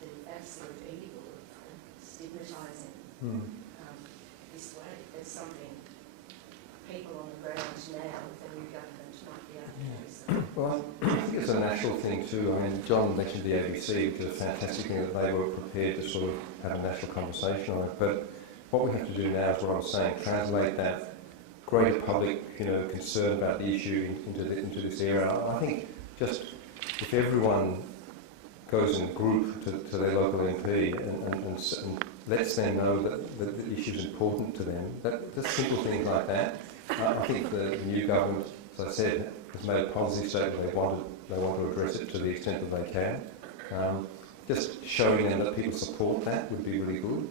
the absolute evil of stigmatising this way. It's something people on the ground now with the new government might be able to do. So. Well, I think it's a national thing too. I mean, John mentioned the ABC, which is a fantastic thing that they were prepared to sort of have a national conversation on it. But what we have to do now is what I'm saying, translate that greater public, concern about the issue into this area. I think just if everyone goes in a group to their local MP and lets them know that the issue is important to them, that just simple things like that. I think the new government, as I said, has made a policy statement they want to address it to the extent that they can. Just showing them that people support that would be really good.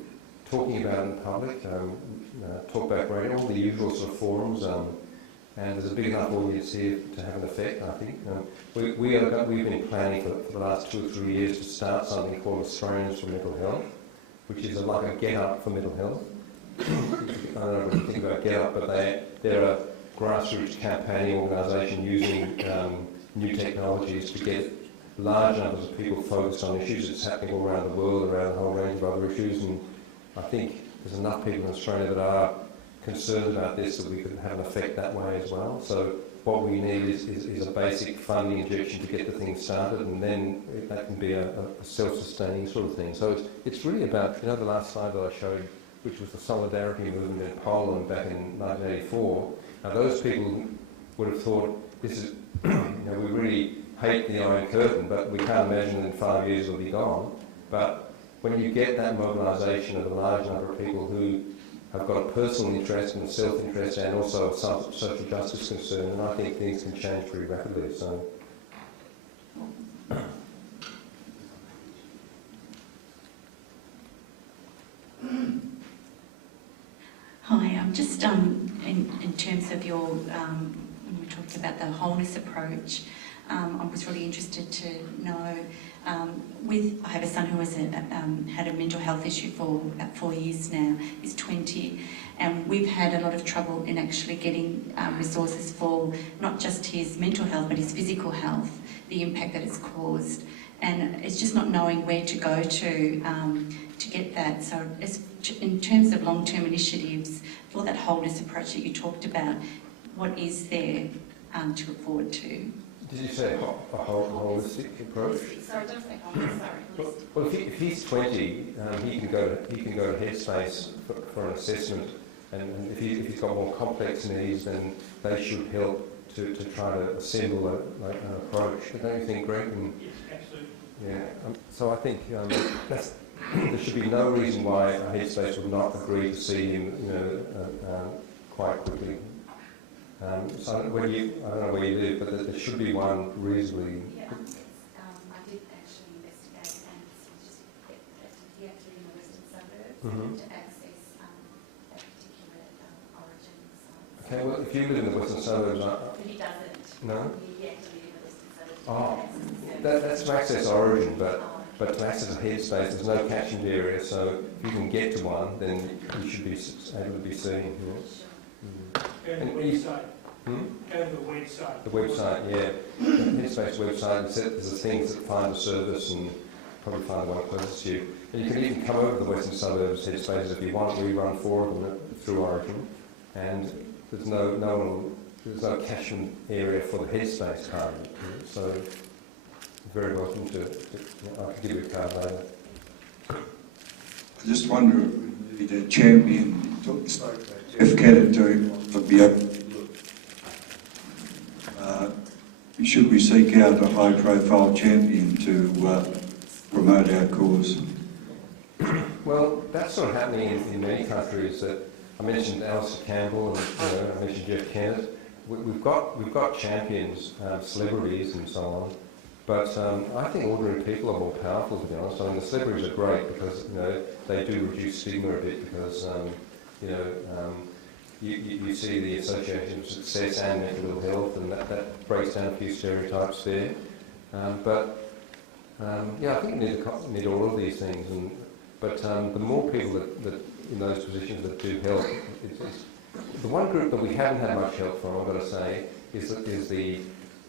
Talking about it in public, talkback radio, all the usual sort of forums, and there's a big enough audience here to have an effect, I think. We've been planning for the last 2 or 3 years to start something called Australians for Mental Health, which is like a get-up for mental health. I don't know what you think about get-up, but they're a grassroots campaigning organisation using new technologies to get large numbers of people focused on issues that's happening all around the world, around a whole range of other issues, and I think there's enough people in Australia that are concerned about this that we could have an effect that way as well. So what we need is a basic funding injection to get the thing started, and then that can be a self-sustaining sort of thing. So it's really about, the last slide that I showed, which was the solidarity movement in Poland back in 1984. Now those people would have thought, this is, we really hate the Iron Curtain, but we can't imagine that in 5 years it'll be gone. But when you get that mobilisation of a large number of people who have got a personal interest and a self-interest and also a social justice concern, and I think things can change pretty rapidly. So. Hi, just in terms of your, when we talked about the wholeness approach, I was really interested to know, I have a son who has had a mental health issue for about 4 years now. He's 20, and we've had a lot of trouble in actually getting resources for not just his mental health but his physical health, the impact that it's caused. And it's just not knowing where to go to get that. So in terms of long-term initiatives, for that wholeness approach that you talked about, what is there to look forward to? Did you say a holistic approach? Sorry, don't say wholeness, sorry. Well, if he's 20, he can go to Headspace for an assessment, and if he's got more complex needs, then they should help to try to assemble an approach. Don't you think, Greg? Yes, absolutely. Yeah. So I think there should be no reason why Headspace would not agree to see him, quite quickly. So I don't know where you live, but there should be one reasonably. Yeah, I did actually investigate, and it's just he actually in the western suburbs to access that particular Oration site. Okay, well, if you live in the western suburbs, But he doesn't. no. He actually in the western suburbs. Oh, that's to access Origin, but to access a Headspace, there's no catchment area, so if you can get to one, then you should be able to be seen. Yes. Go to the website. Go to the website. The website, yeah. The Headspace website, there's the things that find a service and probably find the one closest to you. And you can even come over to the western suburbs Headspaces if you want. We run 4 of them through Origin, and there's no catchment area for the Headspace part of it. So you're very welcome to I can give you a card later. I just wonder if the champion spoke about Jeff Kennett doing would be open. Should we seek out a high-profile champion to promote our cause? Well, that's sort of happening in many countries. That I mentioned Alistair Campbell, and I mentioned Jeff Kennett. We've got champions, celebrities, and so on. But I think ordinary people are more powerful, to be honest. I mean, the celebrities are great because they do reduce stigma a bit because you see the association of success and mental health, and that breaks down a few stereotypes there. I think we need all of these things. But the more people that in those positions that do help, the one group that we haven't had much help from, I've got to say, is the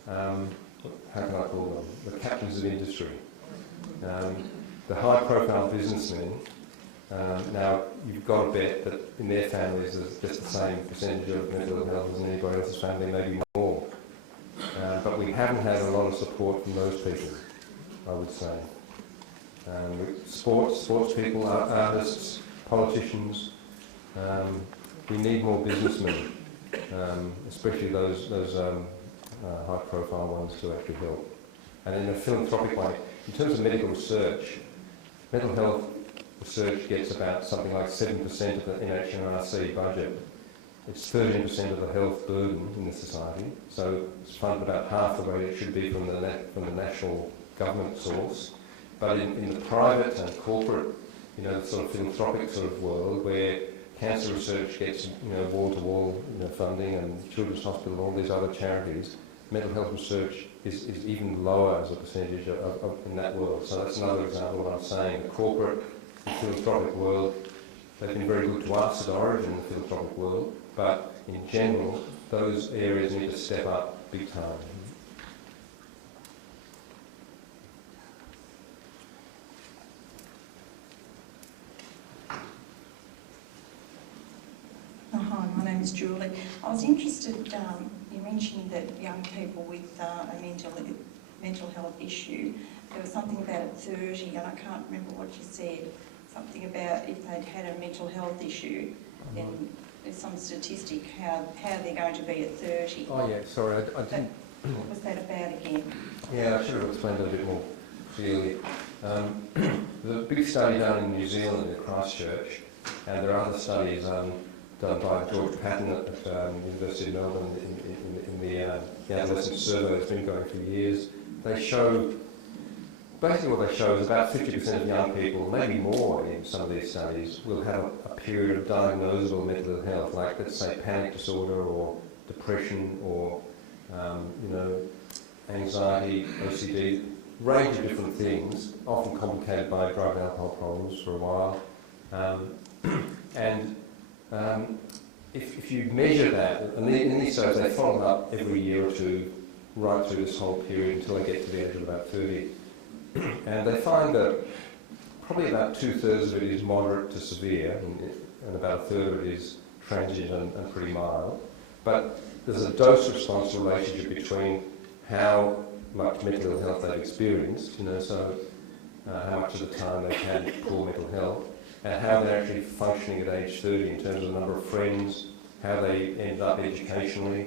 how can I call them? The captains of industry, the high-profile businessmen. Now, you've got to bet that in their families there's just the same percentage of mental health as in anybody else's family, maybe more. But we haven't had a lot of support from those people, I would say. Sports people, artists, politicians, We need more businessmen, especially those high-profile ones to actually help. And in a philanthropic way, in terms of medical research, mental health research gets about something like 7% of the NHMRC budget. It's 13% of the health burden in the society, so it's funded about half the way it should be from the national government source. But in the private and corporate, the sort of philanthropic sort of world where cancer research gets wall-to-wall funding, and Children's Hospital and all these other charities, mental health research is even lower as a percentage in that world. So that's another example of what I'm saying. The corporate and philanthropic world, they've been very good to us at Oration in the philanthropic world, but in general, those areas need to step up big time. Hi, my name is Julie. I was interested, you mentioned that young people with a mental health issue, there was something about at 30, and I can't remember what you said, something about if they'd had a mental health issue, then there's some statistic how they're going to be at 30. Oh yeah, sorry, I didn't... What was that about again? Yeah, I should have explained it a bit more clearly. There's a big study done in New Zealand in Christchurch, and there are other studies done by George Patton at the University of Melbourne in the adolescent survey that's been going for years. They show, basically what they show is about 50% of young people, maybe more in some of these studies, will have a period of diagnosable mental health, like let's say panic disorder or depression or anxiety, OCD, range of different things, often complicated by drug and alcohol problems for a while. If you measure that, and in these studies they follow up every year or two right through this whole period until they get to the age of about 30. And they find that probably about 2/3 of it is moderate to severe, and about 1/3 of it is transient and pretty mild. But there's a dose-response relationship between how much mental health they've experienced, so how much of the time they've had poor mental health, and how they're actually functioning at age 30 in terms of the number of friends, how they end up educationally,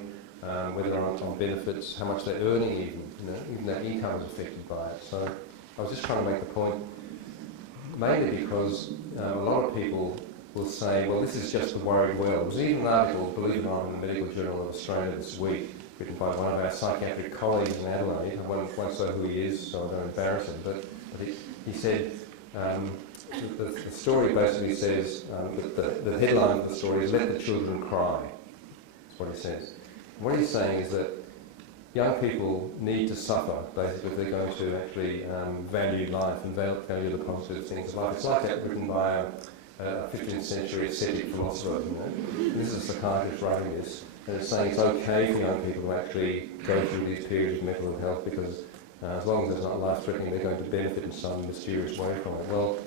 whether they're on benefits, how much they're earning even their income is affected by it. So I was just trying to make the point, mainly because a lot of people will say, well, this is just the worried world. There was even an article, believe it or not, in the Medical Journal of Australia this week, written by one of our psychiatric colleagues in Adelaide. I won't say who he is, so I don't embarrass him, but he said, the story basically says, the headline of the story is, "Let the children cry." That's what he says. What he's saying is that young people need to suffer, basically, if they're going to actually value life and value the positive things of life. It's like that written by a 15th century ascetic philosopher, This is a psychiatrist writing this, and it's saying it's okay for young people to actually go through these periods of mental health because as long as it's not life-threatening, they're going to benefit in some mysterious way from it. Well,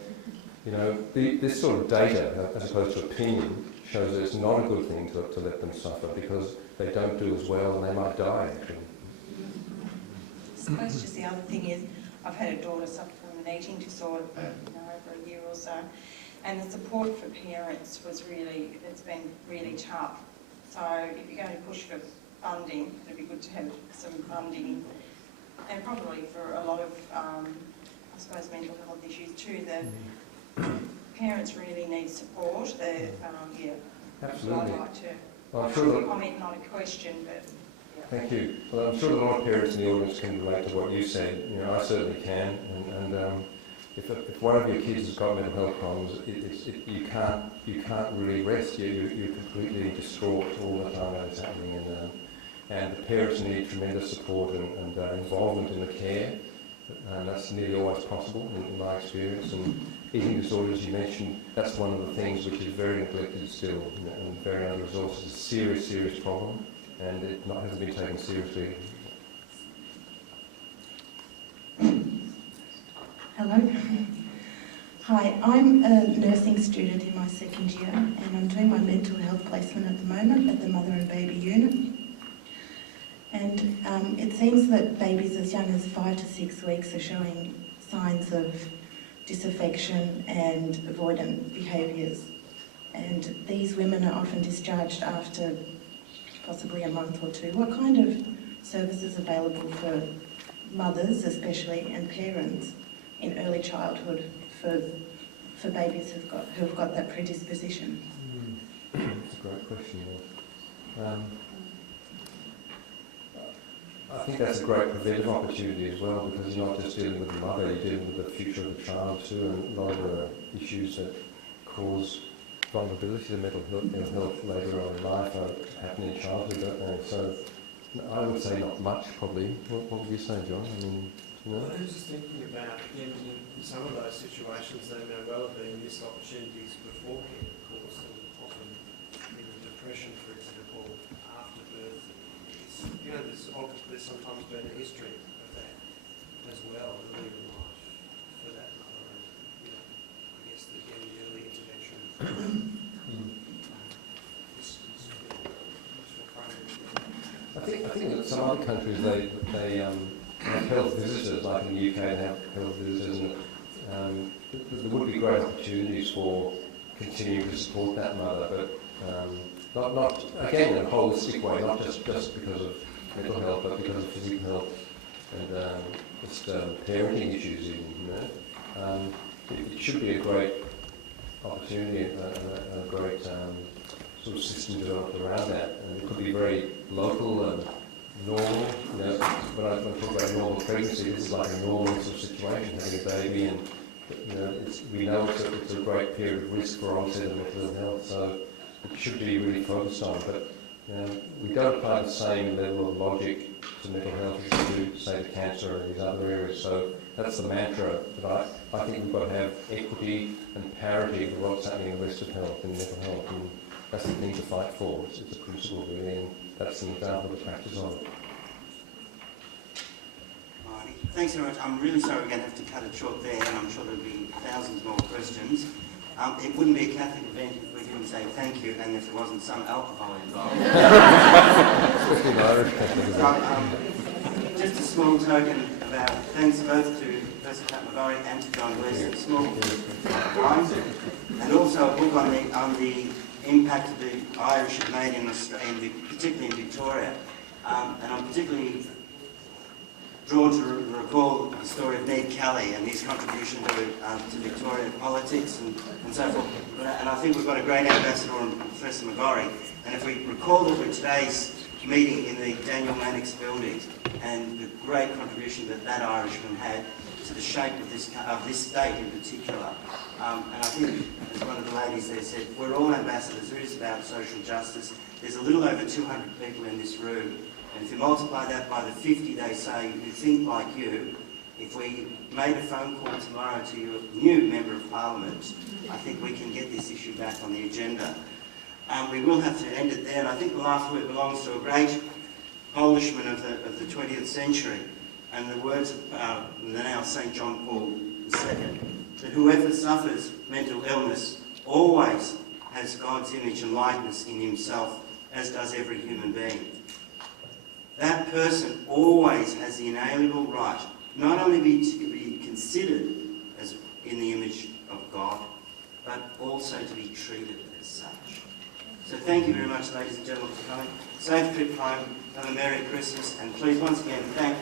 this sort of data, as opposed to opinion, shows that it's not a good thing to let them suffer because they don't do as well and they might die, actually. I suppose just the other thing is, I've had a daughter suffer from an eating disorder for over a year or so, and the support for parents it's been really tough. So if you're going to push for funding, it'd be good to have some funding, and probably for a lot of, I suppose, mental health issues too. The parents really need support. Absolutely. I'd like to comment, not a question, but... Yeah. Thank you. Well, I'm sure a lot of parents in the audience can relate to what you said. I certainly can. And if one of your kids has got mental health problems, you can't really rest. You're completely distraught all the time that it's happening. And the parents need tremendous support and involvement in the care. And that's nearly always possible in my experience. And eating disorders, you mentioned, that's one of the things which is very neglected still and very under-resourced. It's a serious, serious problem, and it hasn't been taken seriously. Hello. Hi, I'm a nursing student in my second year, and I'm doing my mental health placement at the moment at the Mother and Baby unit. And it seems that babies as young as 5 to 6 weeks are showing signs of disaffection and avoidant behaviours. and these women are often discharged after possibly a month or two. What kind of services are available for mothers especially and parents in early childhood for babies who've got that predisposition? That's a great question. I think that's a great preventive opportunity as well, because you're not just dealing with the mother, you're dealing with the future of the child too, and a lot of the issues that cause vulnerability to mental health later on in life happen in childhood, don't they? So I would say not much, probably. What would you say, John? I mean, you know? I was just thinking about, in some of those situations, there may well have been missed opportunities beforehand, of course, and often depression, for example, after birth. There's sometimes been a history of that as well, early in life, for that mother, and I guess the early intervention. I think that some other countries they have health visitors, like in the UK they have health visitors, and there would be great opportunities for continuing to support that mother, but not again in a holistic way, not just because of mental health, but because of physical health and just parenting issues even. It should be a great opportunity and a great sort of system developed around that, and it could be very local and normal. When I talk about normal pregnancy, this is like a normal sort of situation, having a baby, and we know it's a great period of risk for onset of mental health, so it should be really focused on. But we don't apply the same level of logic to mental health as we do, say, to cancer and these other areas. So that's the mantra. But I think we've got to have equity and parity of what's happening in the rest of health and mental health. And that's the thing to fight for. It's a principle, really, and that's an example of practice on it. Marty, thanks very much. I'm really sorry we're going to have to cut it short there, and I'm sure there'll be thousands more questions. It wouldn't be a Catholic event if we didn't say thank you and if there wasn't some alcohol involved. Just a small token about thanks both to Professor McGorry and to John Gleeson. Small wine, and also a book on the impact of the Irish have made in Australia, particularly in Victoria. And I'm particularly drawn to recall the story of Ned Kelly and his contribution to Victorian politics and so forth. And I think we've got a great ambassador in Professor McGorry. And if we recall that with today's meeting in the Daniel Mannix building and the great contribution that Irishman had to the shape of this state in particular. And I think, as one of the ladies there said, we're all ambassadors. It is about social justice. There's a little over 200 people in this room. And if you multiply that by the 50 they say who think like you, if we made a phone call tomorrow to your new Member of Parliament, I think we can get this issue back on the agenda. We will have to end it there, and I think the last word belongs to a great Polishman of the 20th century, and the words of the now St. John Paul II, that whoever suffers mental illness always has God's image and likeness in himself, as does every human being. That person always has the inalienable right not only to be considered as in the image of God, but also to be treated as such. So thank you very much, ladies and gentlemen, for coming. Safe trip home, have a Merry Christmas, and please once again thank